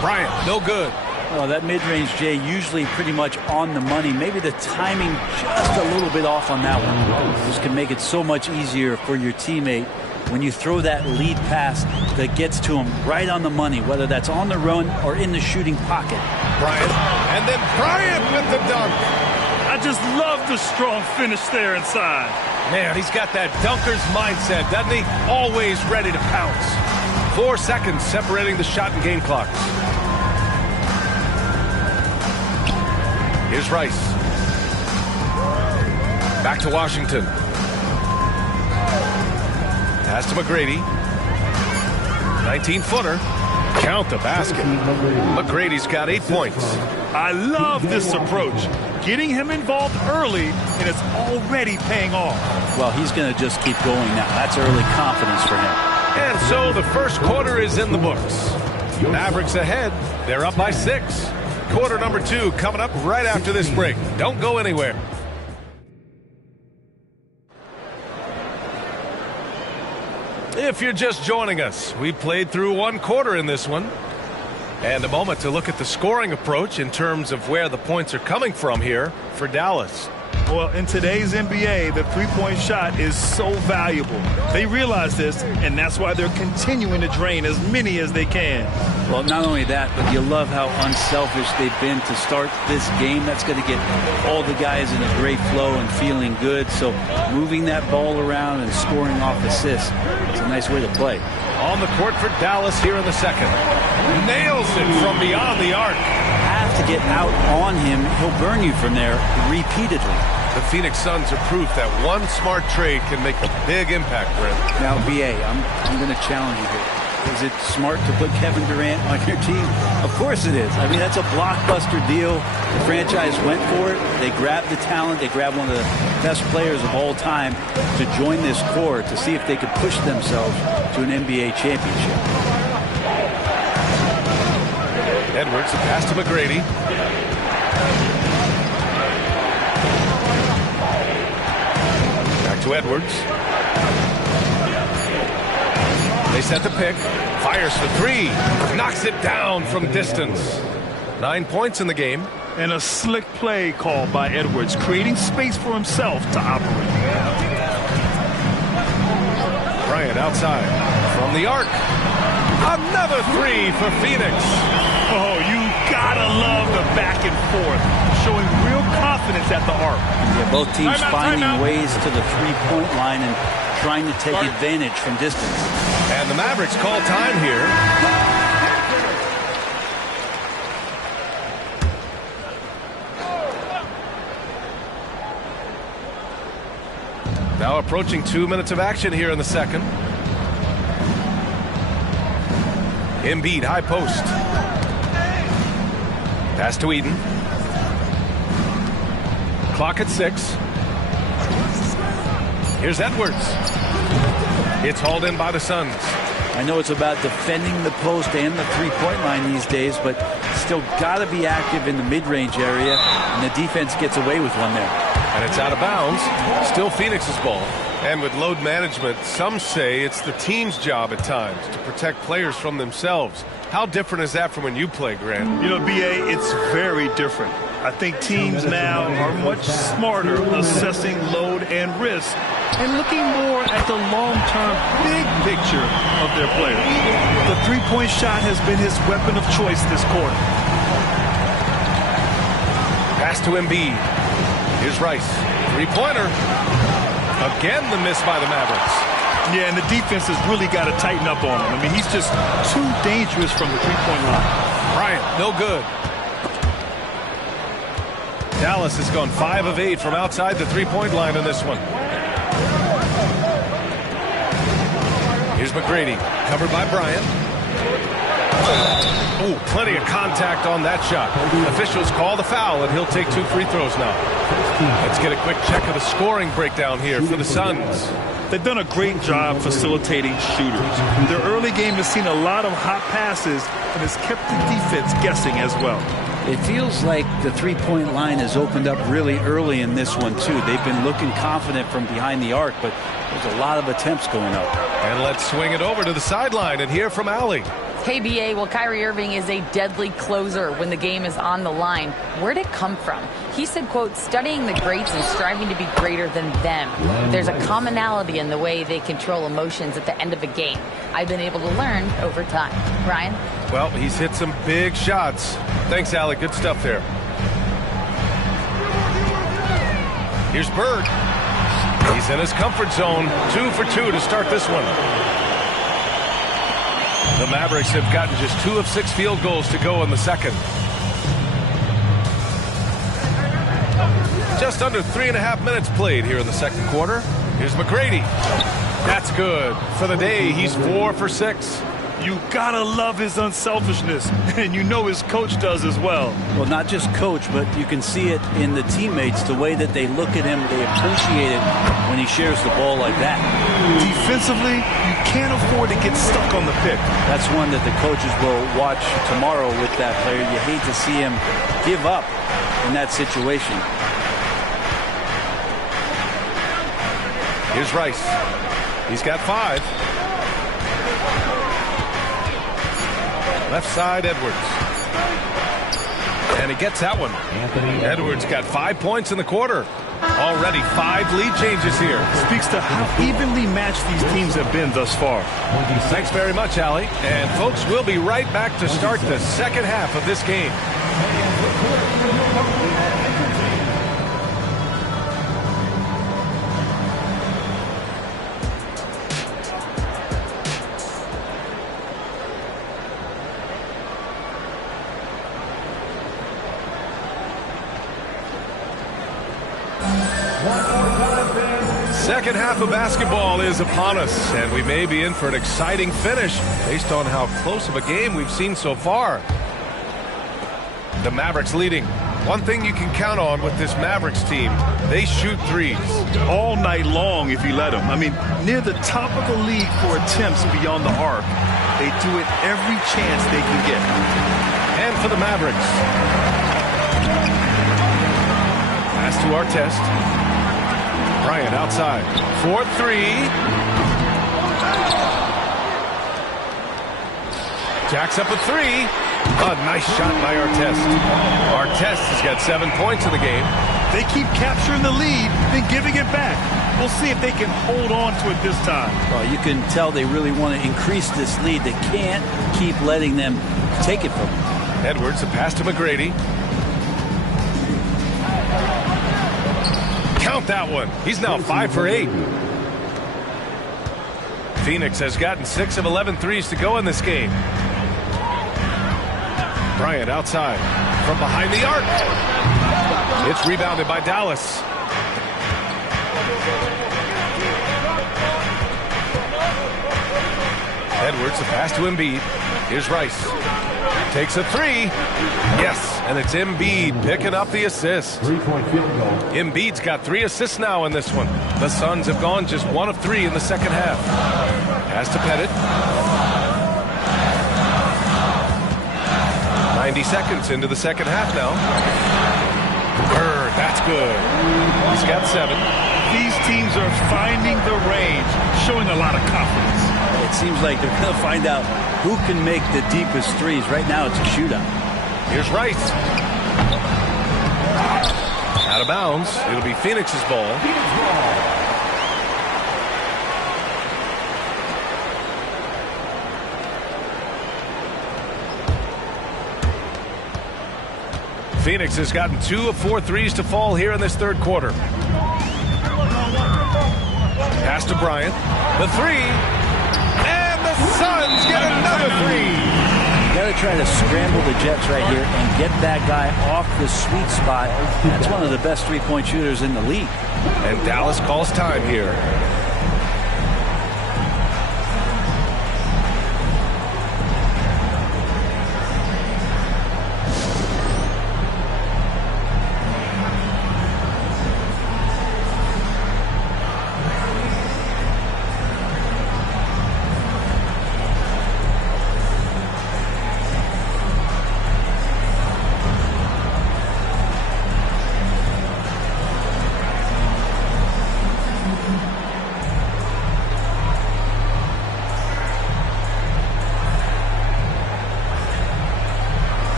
Bryant, no good. Oh, that mid-range, Jay, usually pretty much on the money. Maybe the timing just a little bit off on that one. This can make it so much easier for your teammate when you throw that lead pass that gets to him right on the money, whether that's on the run or in the shooting pocket. Bryant, and then Bryant with the dunk. I just love the strong finish there inside. Man, he's got that dunker's mindset, doesn't he? Always ready to pounce. 4 seconds separating the shot and game clocks. Here's Rice. Back to Washington. Pass to McGrady. 19-footer. Count the basket. McGrady's got 8 points. I love this approach. Getting him involved early, and it's already paying off. Well, he's going to just keep going now. That's early confidence for him. And so the first quarter is in the books. Mavericks ahead. They're up by 6. Quarter number 2 coming up right after this break. Don't go anywhere. If you're just joining us, we played through 1 quarter in this one. And a moment to look at the scoring approach in terms of where the points are coming from here for Dallas. Well, in today's NBA, the three-point shot is so valuable. They realize this, and that's why they're continuing to drain as many as they can. Well, not only that, but you love how unselfish they've been to start this game. That's going to get all the guys in a great flow and feeling good. So moving that ball around and scoring off assists, it's a nice way to play. On the court for Dallas here in the second. Nails it from beyond the arc. Have to get out on him. He'll burn you from there repeatedly. The Phoenix Suns are proof that one smart trade can make a big impact, Brent. Now, BA, I'm going to challenge you here. Is it smart to put Kevin Durant on your team? Of course it is. I mean, that's a blockbuster deal. The franchise went for it. They grabbed the talent. They grabbed one of the best players of all time to join this core to see if they could push themselves to an NBA championship. Edwards, a pass to McGrady. Back to Edwards. They set the pick. Fires for three. Knocks it down from distance. 9 points in the game. And a slick play called by Edwards, creating space for himself to operate. Bryant outside. From the arc. Another three for Phoenix. Oh, you gotta love the back and forth, showing real confidence at the arc. Yeah, both teams finding ways to the three-point line and trying to take advantage from distance. And the Mavericks call time here. Now approaching 2 minutes of action here in the second. Embiid, high post. Pass to Eden. Clock at 6. Here's Edwards. It's hauled in by the Suns. I know it's about defending the post and the three-point line these days, but still got to be active in the mid-range area, and the defense gets away with one there. And it's out of bounds. Still Phoenix's ball. And with load management, some say it's the team's job at times to protect players from themselves. How different is that from when you play, Grant? You know, BA, it's very different. I think teams now are much smarter assessing load and risk and looking more at the long-term big picture of their players. The three-point shot has been his weapon of choice this quarter. Pass to Embiid. Here's Rice. Three-pointer. Again, the miss by the Mavericks. Yeah, and the defense has really got to tighten up on him. I mean, he's just too dangerous from the three-point line. Bryant, no good. Dallas has gone 5 of 8 from outside the three-point line in this one. Here's McGrady, covered by Bryant. Oh, plenty of contact on that shot. Officials call the foul, and he'll take 2 free throws now. Let's get a quick check of the scoring breakdown here for the Suns. They've done a great job facilitating shooters. Their early game has seen a lot of hot passes and has kept the defense guessing as well. It feels like the three-point line has opened up really early in this one, too. They've been looking confident from behind the arc, but there's a lot of attempts going up. And let's swing it over to the sideline and hear from Allie. Hey, BA, well, Kyrie Irving is a deadly closer when the game is on the line. Where'd it come from? He said, quote, studying the greats and striving to be greater than them. There's a commonality in the way they control emotions at the end of a game. I've been able to learn over time. Ryan? Well, he's hit some big shots. Thanks, Allie. Good stuff there. Here's Bird. He's in his comfort zone. 2 for 2 to start this one. The Mavericks have gotten just 2 of 6 field goals to go in the second. Just under 3.5 minutes played here in the second quarter. Here's McGrady. That's good. For the day, he's 4 for 6. You gotta love his unselfishness, and you know his coach does as well. Well, not just coach, but you can see it in the teammates, the way that they look at him. They appreciate it when he shares the ball like that. Defensively, you can't afford to get stuck on the pick. That's one that the coaches will watch tomorrow with that player. You hate to see him give up in that situation. Here's Rice. He's got 5. Left side, Edwards. And he gets that one. Edwards got 5 points in the quarter. Already 5 lead changes here. Speaks to how evenly matched these teams have been thus far. Thanks very much, Allie. And folks, we'll be right back to start the second half of this game. Second half of basketball is upon us, and we may be in for an exciting finish based on how close of a game we've seen so far. The Mavericks leading. One thing you can count on with this Mavericks team, they shoot threes. All night long if you let them. I mean, near the top of the league for attempts beyond the arc. They do it every chance they can get. And for the Mavericks. Pass to Artest. Bryant outside. 4-3. Jacks up a 3. A nice shot by Artest. Artest has got 7 points in the game. They keep capturing the lead, then giving it back. We'll see if they can hold on to it this time. Well, you can tell they really want to increase this lead. They can't keep letting them take it from them. Edwards, a pass to McGrady. Count that one. He's now 5 for 8. Phoenix has gotten 6 of 11 threes to go in this game. Bryant outside from behind the arc. It's rebounded by Dallas. Edwards, a pass to Embiid. Here's Rice. Takes a 3. Yes, and it's Embiid picking up the assist. 3-point field goal. Embiid's got 3 assists now in this one. The Suns have gone just 1 of 3 in the second half. Pass to Pettit. 90 seconds into the second half now. Bird, that's good. He's got 7. These teams are finding the range, showing a lot of confidence. It seems like they're going to find out who can make the deepest threes. Right now, it's a shootout. Here's Rice. Out of bounds. It'll be Phoenix's ball. Phoenix has gotten 2 of 4 threes to fall here in this third quarter. Pass to Bryant. The 3. And the Suns get another 3. You got to try to scramble the Jets right here and get that guy off the sweet spot. That's one of the best three-point shooters in the league. And Dallas calls time here.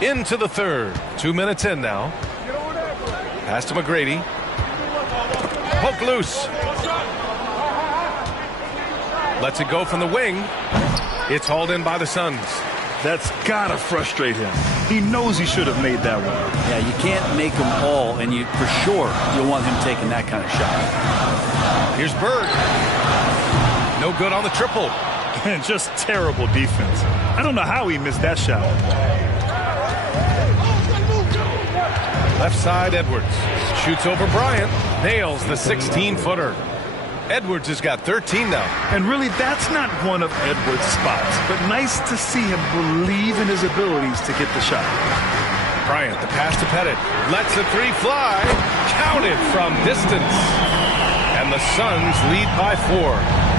Into the third. 2 minutes in now. Pass to McGrady. Poke loose. Lets it go from the wing. It's hauled in by the Suns. That's got to frustrate him. He knows he should have made that one. Yeah, you can't make them all, and for sure you'll want him taking that kind of shot. Here's Bird. No good on the triple. And just terrible defense. I don't know how he missed that shot. Left side, Edwards. Shoots over Bryant. Nails the 16-footer. Edwards has got 13 now. And really, that's not one of Edwards' spots. But nice to see him believe in his abilities to get the shot. Bryant, the pass to Pettit. Lets the three fly. Counted from distance. And the Suns lead by 4.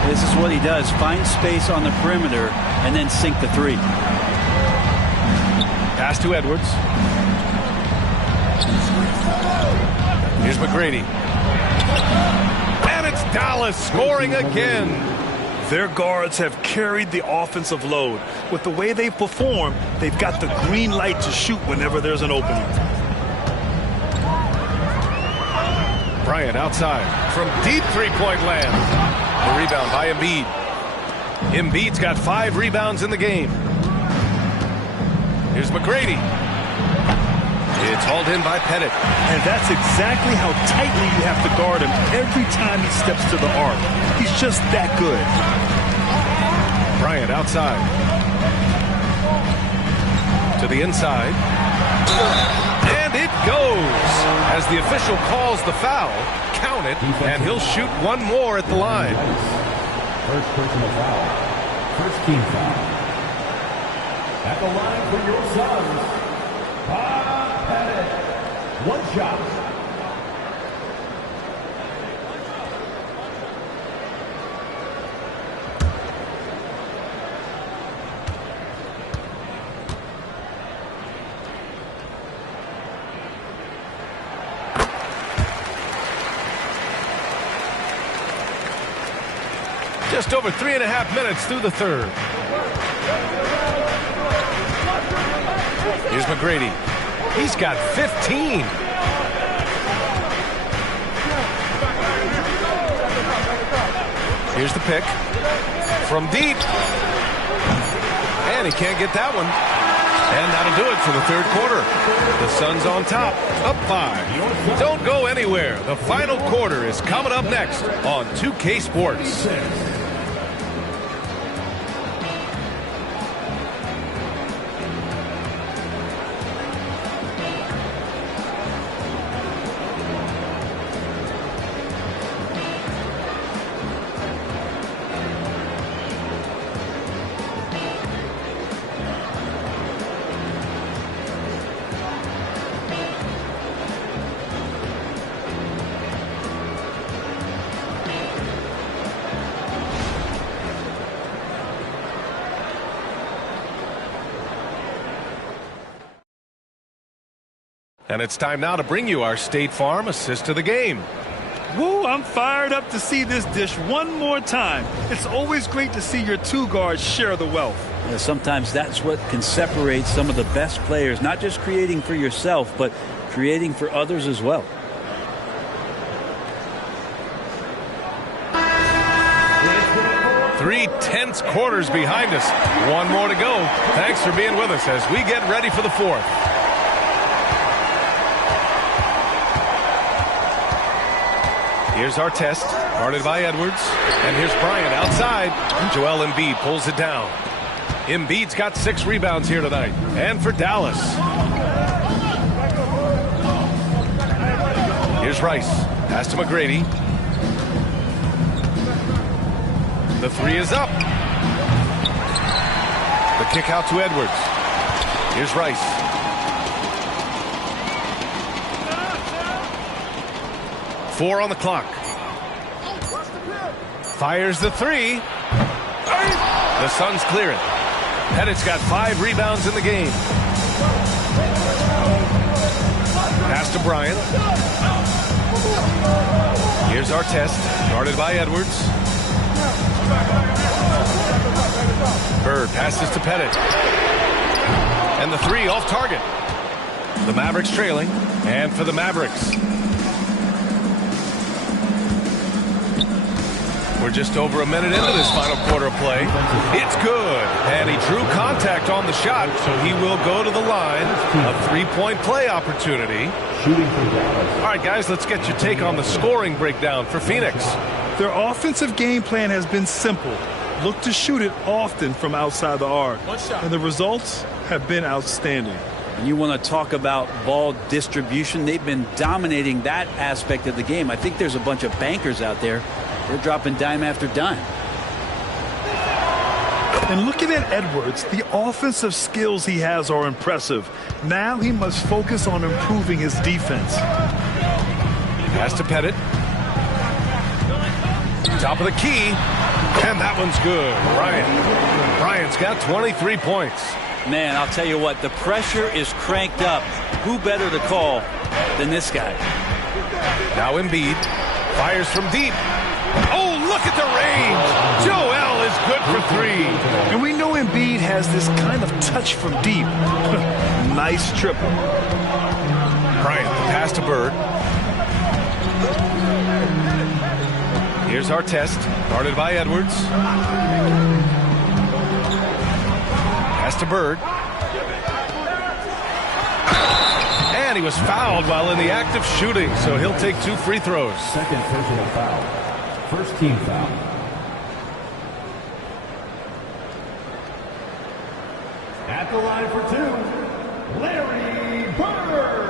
This is what he does. Find space on the perimeter and then sink the three. Pass to Edwards. Here's McGrady. And it's Dallas scoring again. Their guards have carried the offensive load. With the way they've performed, they've got the green light to shoot whenever there's an opening. Bryant outside from deep three-point land. The rebound by Embiid. Embiid's got 5 rebounds in the game. Here's McGrady. It's hauled in by Pettit. And that's exactly how tightly you have to guard him every time he steps to the arc. He's just that good. Bryant outside. To the inside. And it goes. As the official calls the foul, count it, and he'll shoot one more at the line. First personal foul. First team foul. At the line for your Suns. One shot. Just over 3.5 minutes through the third. Here's McGrady. He's got 15. Here's the pick. From deep. And he can't get that one. And that'll do it for the third quarter. The Suns on top, up 5. Don't go anywhere. The final quarter is coming up next on 2K Sports. And it's time now to bring you our State Farm assist of the game. Woo, I'm fired up to see this dish one more time. It's always great to see your two guards share the wealth. Yeah, sometimes that's what can separate some of the best players, not just creating for yourself, but creating for others as well. Three tense quarters behind us. One more to go. Thanks for being with us as we get ready for the fourth. Here's our test, guarded by Edwards. And here's Bryant outside. Joel Embiid pulls it down. Embiid's got 6 rebounds here tonight. And for Dallas. Here's Rice. Pass to McGrady. The 3 is up. The kick out to Edwards. Here's Rice. Four on the clock. Fires the 3. The Suns clear it. Pettit's got 5 rebounds in the game. Pass to Bryant. Here's our test, guarded by Edwards. Bird passes to Pettit. And the 3 off target. The Mavericks trailing. And for the Mavericks, We're just over a minute into this final quarter of play. It's good. And he drew contact on the shot, so he will go to the line. A three-point play opportunity. All right, guys, let's get your take on the scoring breakdown for Phoenix. Their offensive game plan has been simple. Look to shoot it often from outside the arc. And the results have been outstanding. And you want to talk about ball distribution. They've been dominating that aspect of the game. I think there's a bunch of bankers out there. They're dropping dime after dime. And looking at Edwards, the offensive skills he has are impressive. Now he must focus on improving his defense. Pass to Pettit. Top of the key. And that one's good. Bryant's got 23 points. Man, I'll tell you what, the pressure is cranked up. Who better to call than this guy? Now Embiid fires from deep. Oh, look at the range. Joel is good for three. And we know Embiid has this kind of touch from deep. Nice triple. Bryant, the pass to Bird. Here's our test, guarded by Edwards. Pass to Bird. And he was fouled while in the act of shooting, so he'll take 2 free throws. Second personal foul. First team foul. At the line for 2, Larry Bird.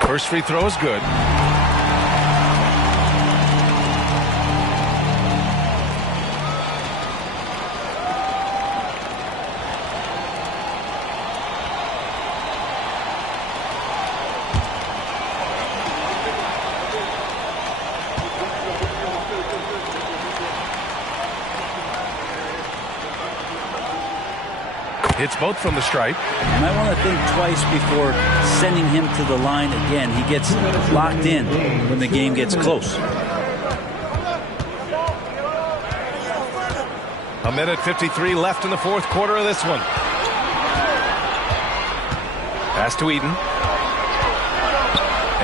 First free throw is good. Hits both from the stripe. You might want to think twice before sending him to the line again. He gets locked in when the game gets close. A minute 53 left in the fourth quarter of this one. Pass to Eden.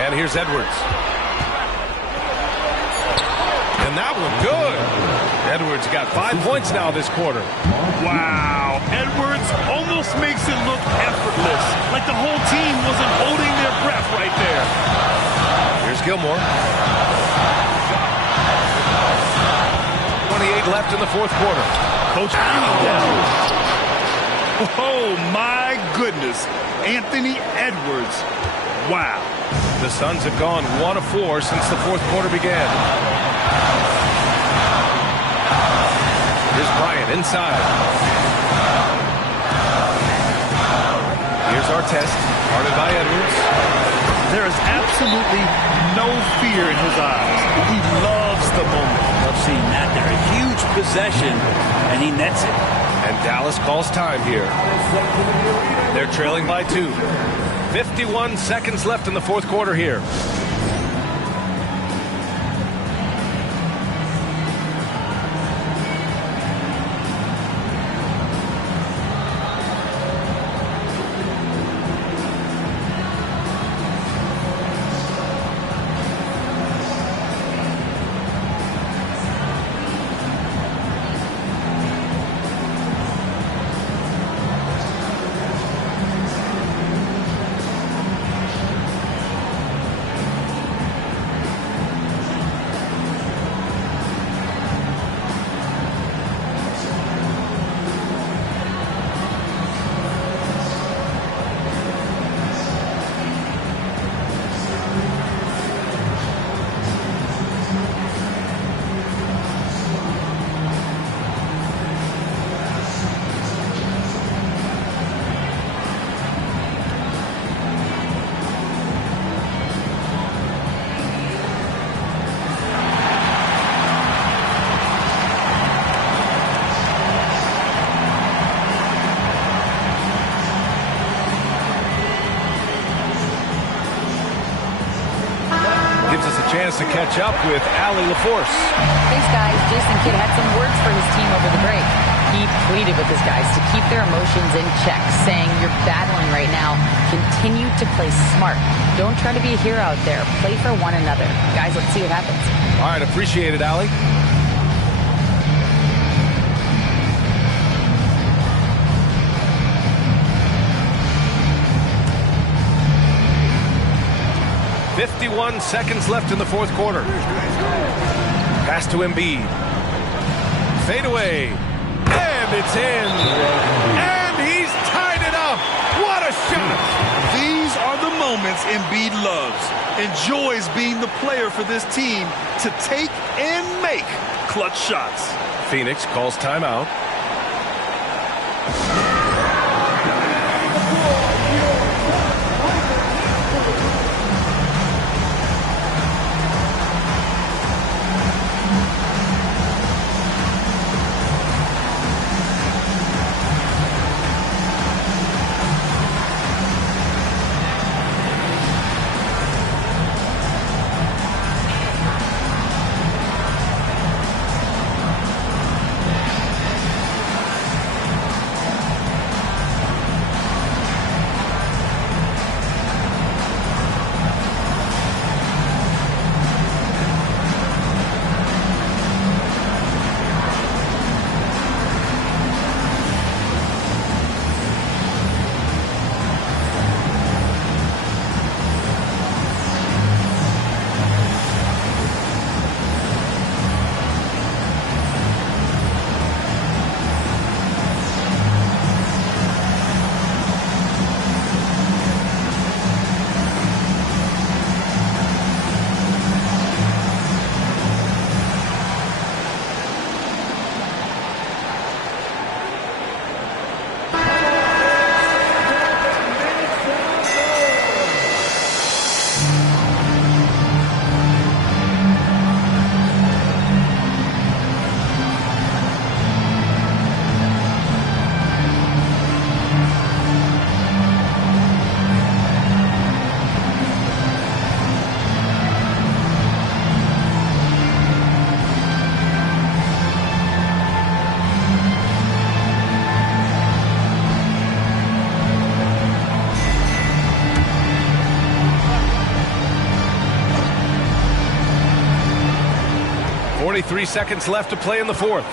And here's Edwards. And that one good. Edwards got 5 points now this quarter. Wow. Edwards almost makes it look effortless. Like the whole team wasn't holding their breath right there. Here's Gilmore. 28 left in the fourth quarter. Coach down. Oh, my goodness. Anthony Edwards. Wow. The Suns have gone 1 of 4 since the fourth quarter began. Here's Bryant inside. Here's our test, guarded by Edwards. There is absolutely no fear in his eyes. He loves the moment. Love seeing that there. A huge possession, and he nets it. And Dallas calls time here. They're trailing by 2. 51 seconds left in the fourth quarter here. us to catch up with Allie LaForce. Thanks, guys. Jason Kidd had some words for his team over the break. He pleaded with his guys to keep their emotions in check, saying, "You're battling right now. Continue to play smart. Don't try to be a hero out there. Play for one another." Guys, let's see what happens. All right, appreciate it, Allie. "51 seconds left in the fourth quarter. Pass to Embiid. Fade away. And it's in. And he's tied it up. What a shot. These are the moments Embiid loves. Enjoys being the player for this team to take and make clutch shots. Phoenix calls timeout. "43 seconds left to play in the fourth.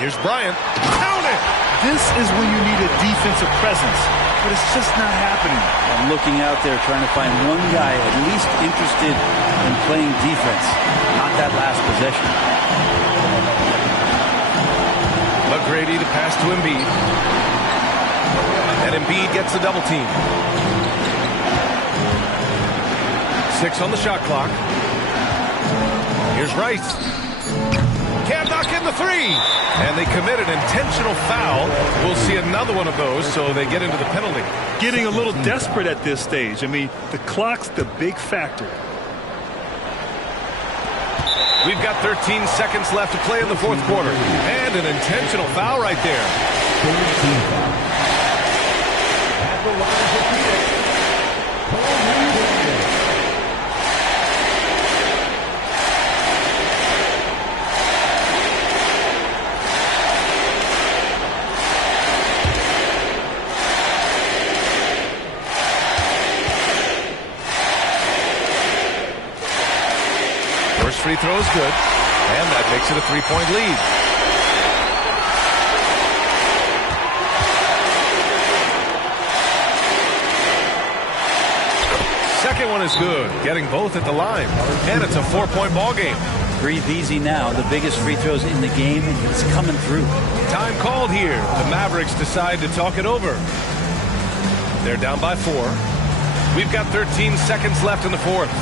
Here's Bryant. Count it! This is when you need a defensive presence, but it's just not happening. I'm looking out there trying to find one guy at least interested in playing defense, not that last possession. McGrady to pass to Embiid. And Embiid gets the double team. 6 on the shot clock. Here's Rice. Can't knock in the three. And they commit an intentional foul. We'll see another one of those, so they get into the penalty. Getting a little desperate at this stage. I mean, the clock's the big factor. We've got 13 seconds left to play in the fourth quarter. And an intentional foul right there. At the line of First free throw is good, and that makes it a three-point lead. Second one is good, getting both at the line, and it's a 4-point ball game. Breathe easy now. The biggest free throws in the game, and it's coming through. Time called here. The Mavericks decide to talk it over. They're down by 4. We've got 13 seconds left in the fourth.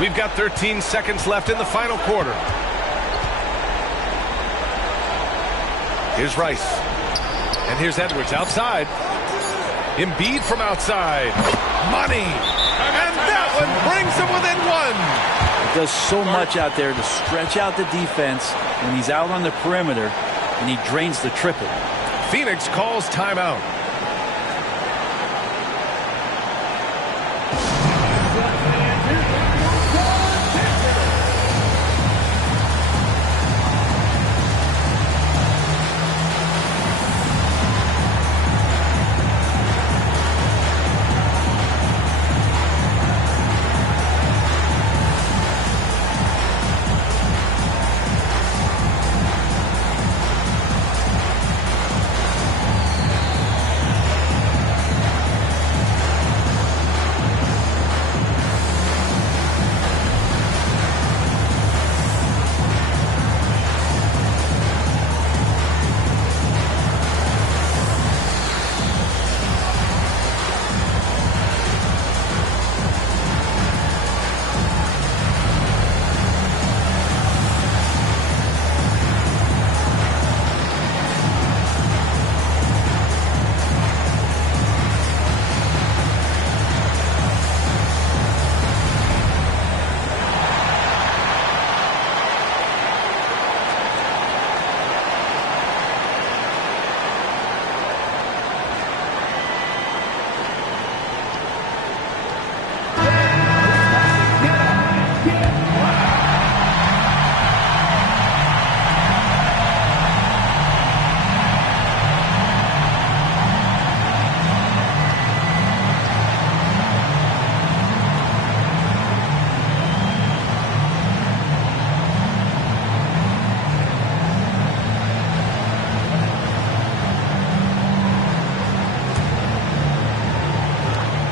We've got 13 seconds left in the final quarter. Here's Rice. And here's Edwards outside. Embiid from outside. Money. And that one brings them within one. He does so much out there to stretch out the defense when he's out on the perimeter, and he drains the triple. Phoenix calls timeout.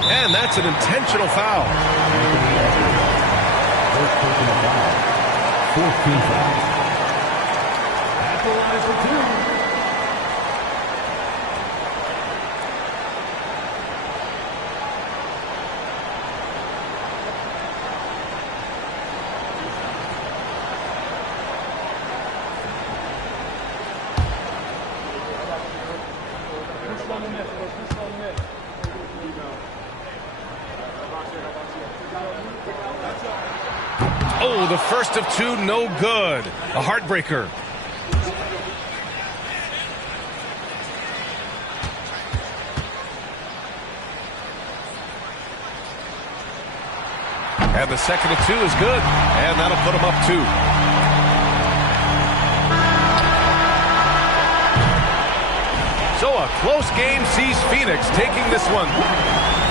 And that's an intentional foul. First personal foul. 14 fouls. At the line for two. Oh, the first of two, no good. A heartbreaker. And the second of two is good. And that'll put them up two. So a close game sees Phoenix taking this one.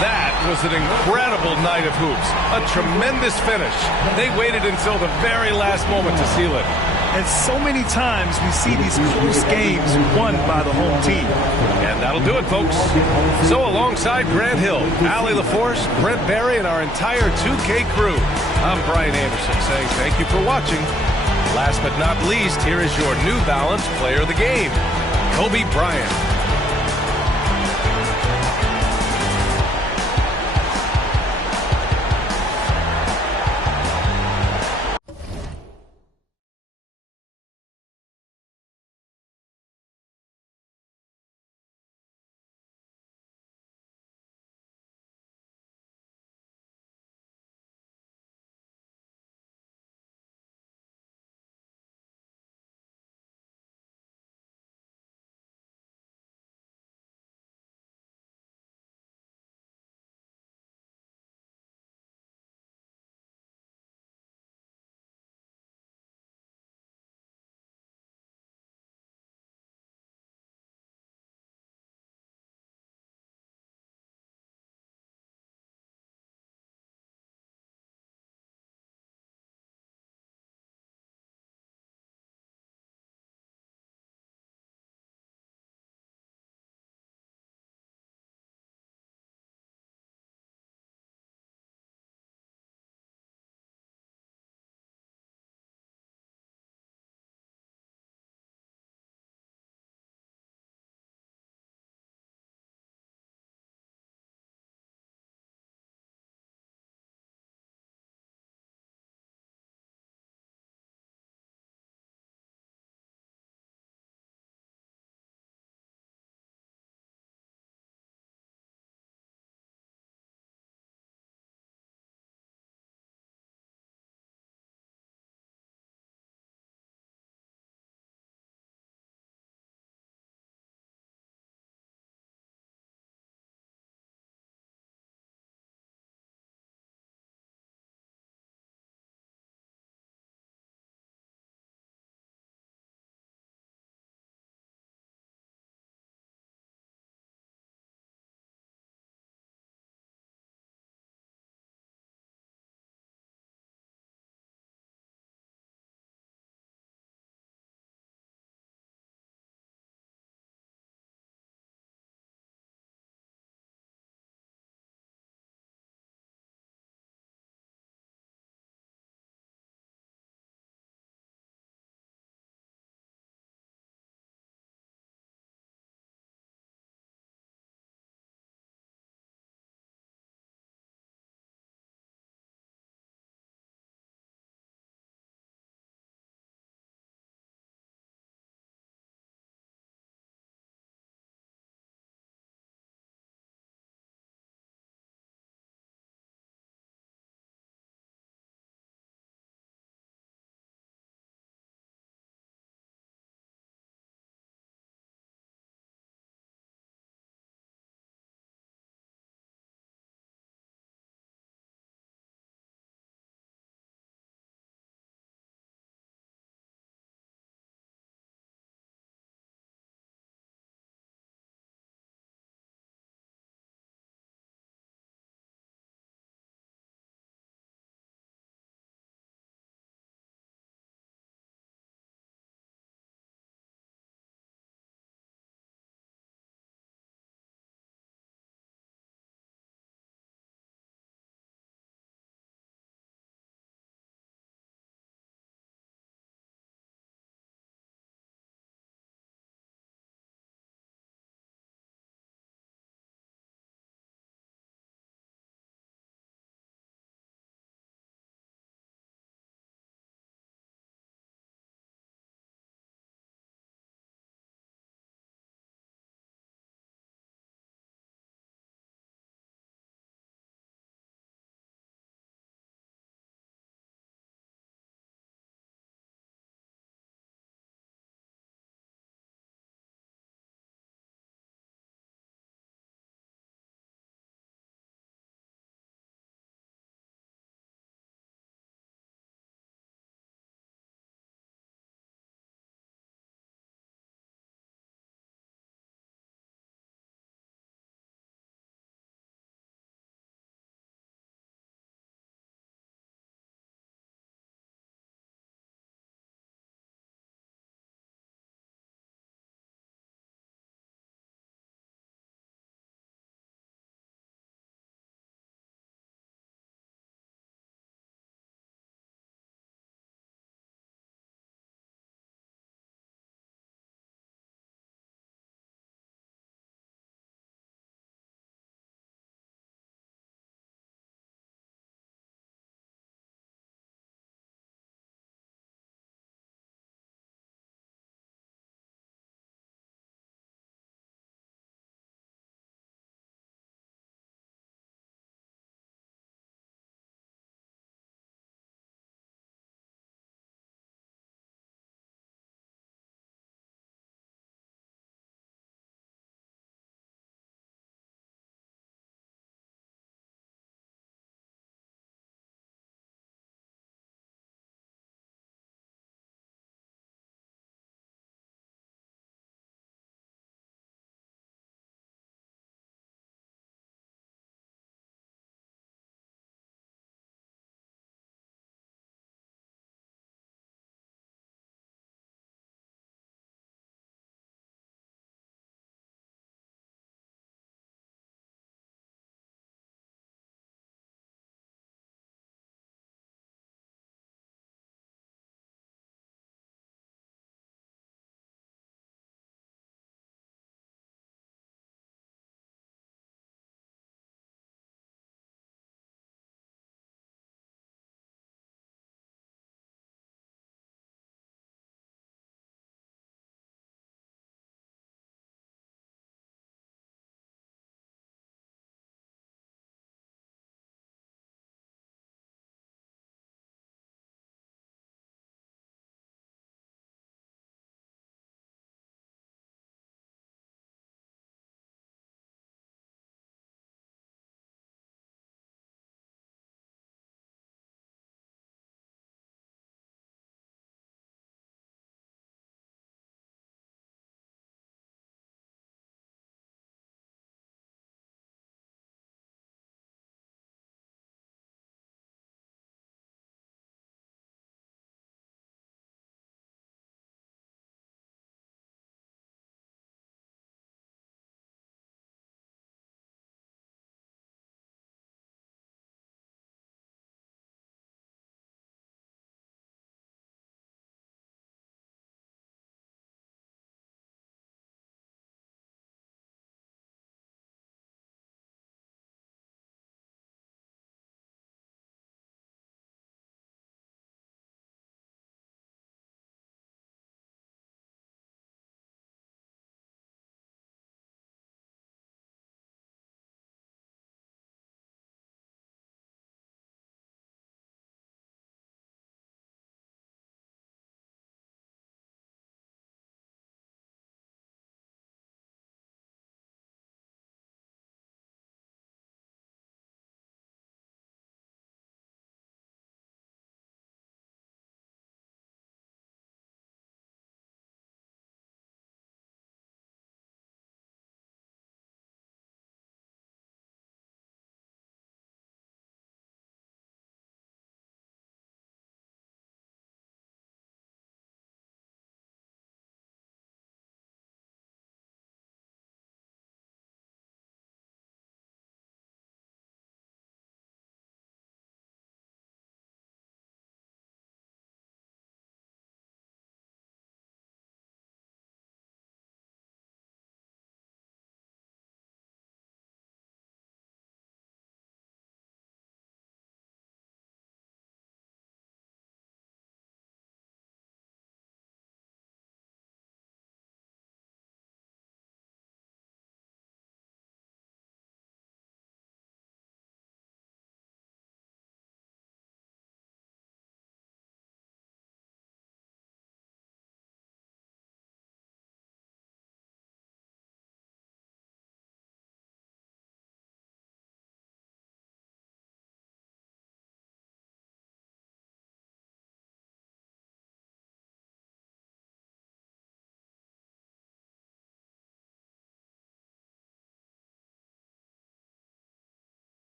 That was an incredible night of hoops. A tremendous finish. They waited until the very last moment to seal it. And so many times we see these close games won by the home team. And that'll do it, folks. So alongside Grant Hill, Allie LaForce, Brent Barry, and our entire 2K crew, I'm Brian Anderson saying thank you for watching. Last but not least, here is your New Balance Player of the Game, Kobe Bryant.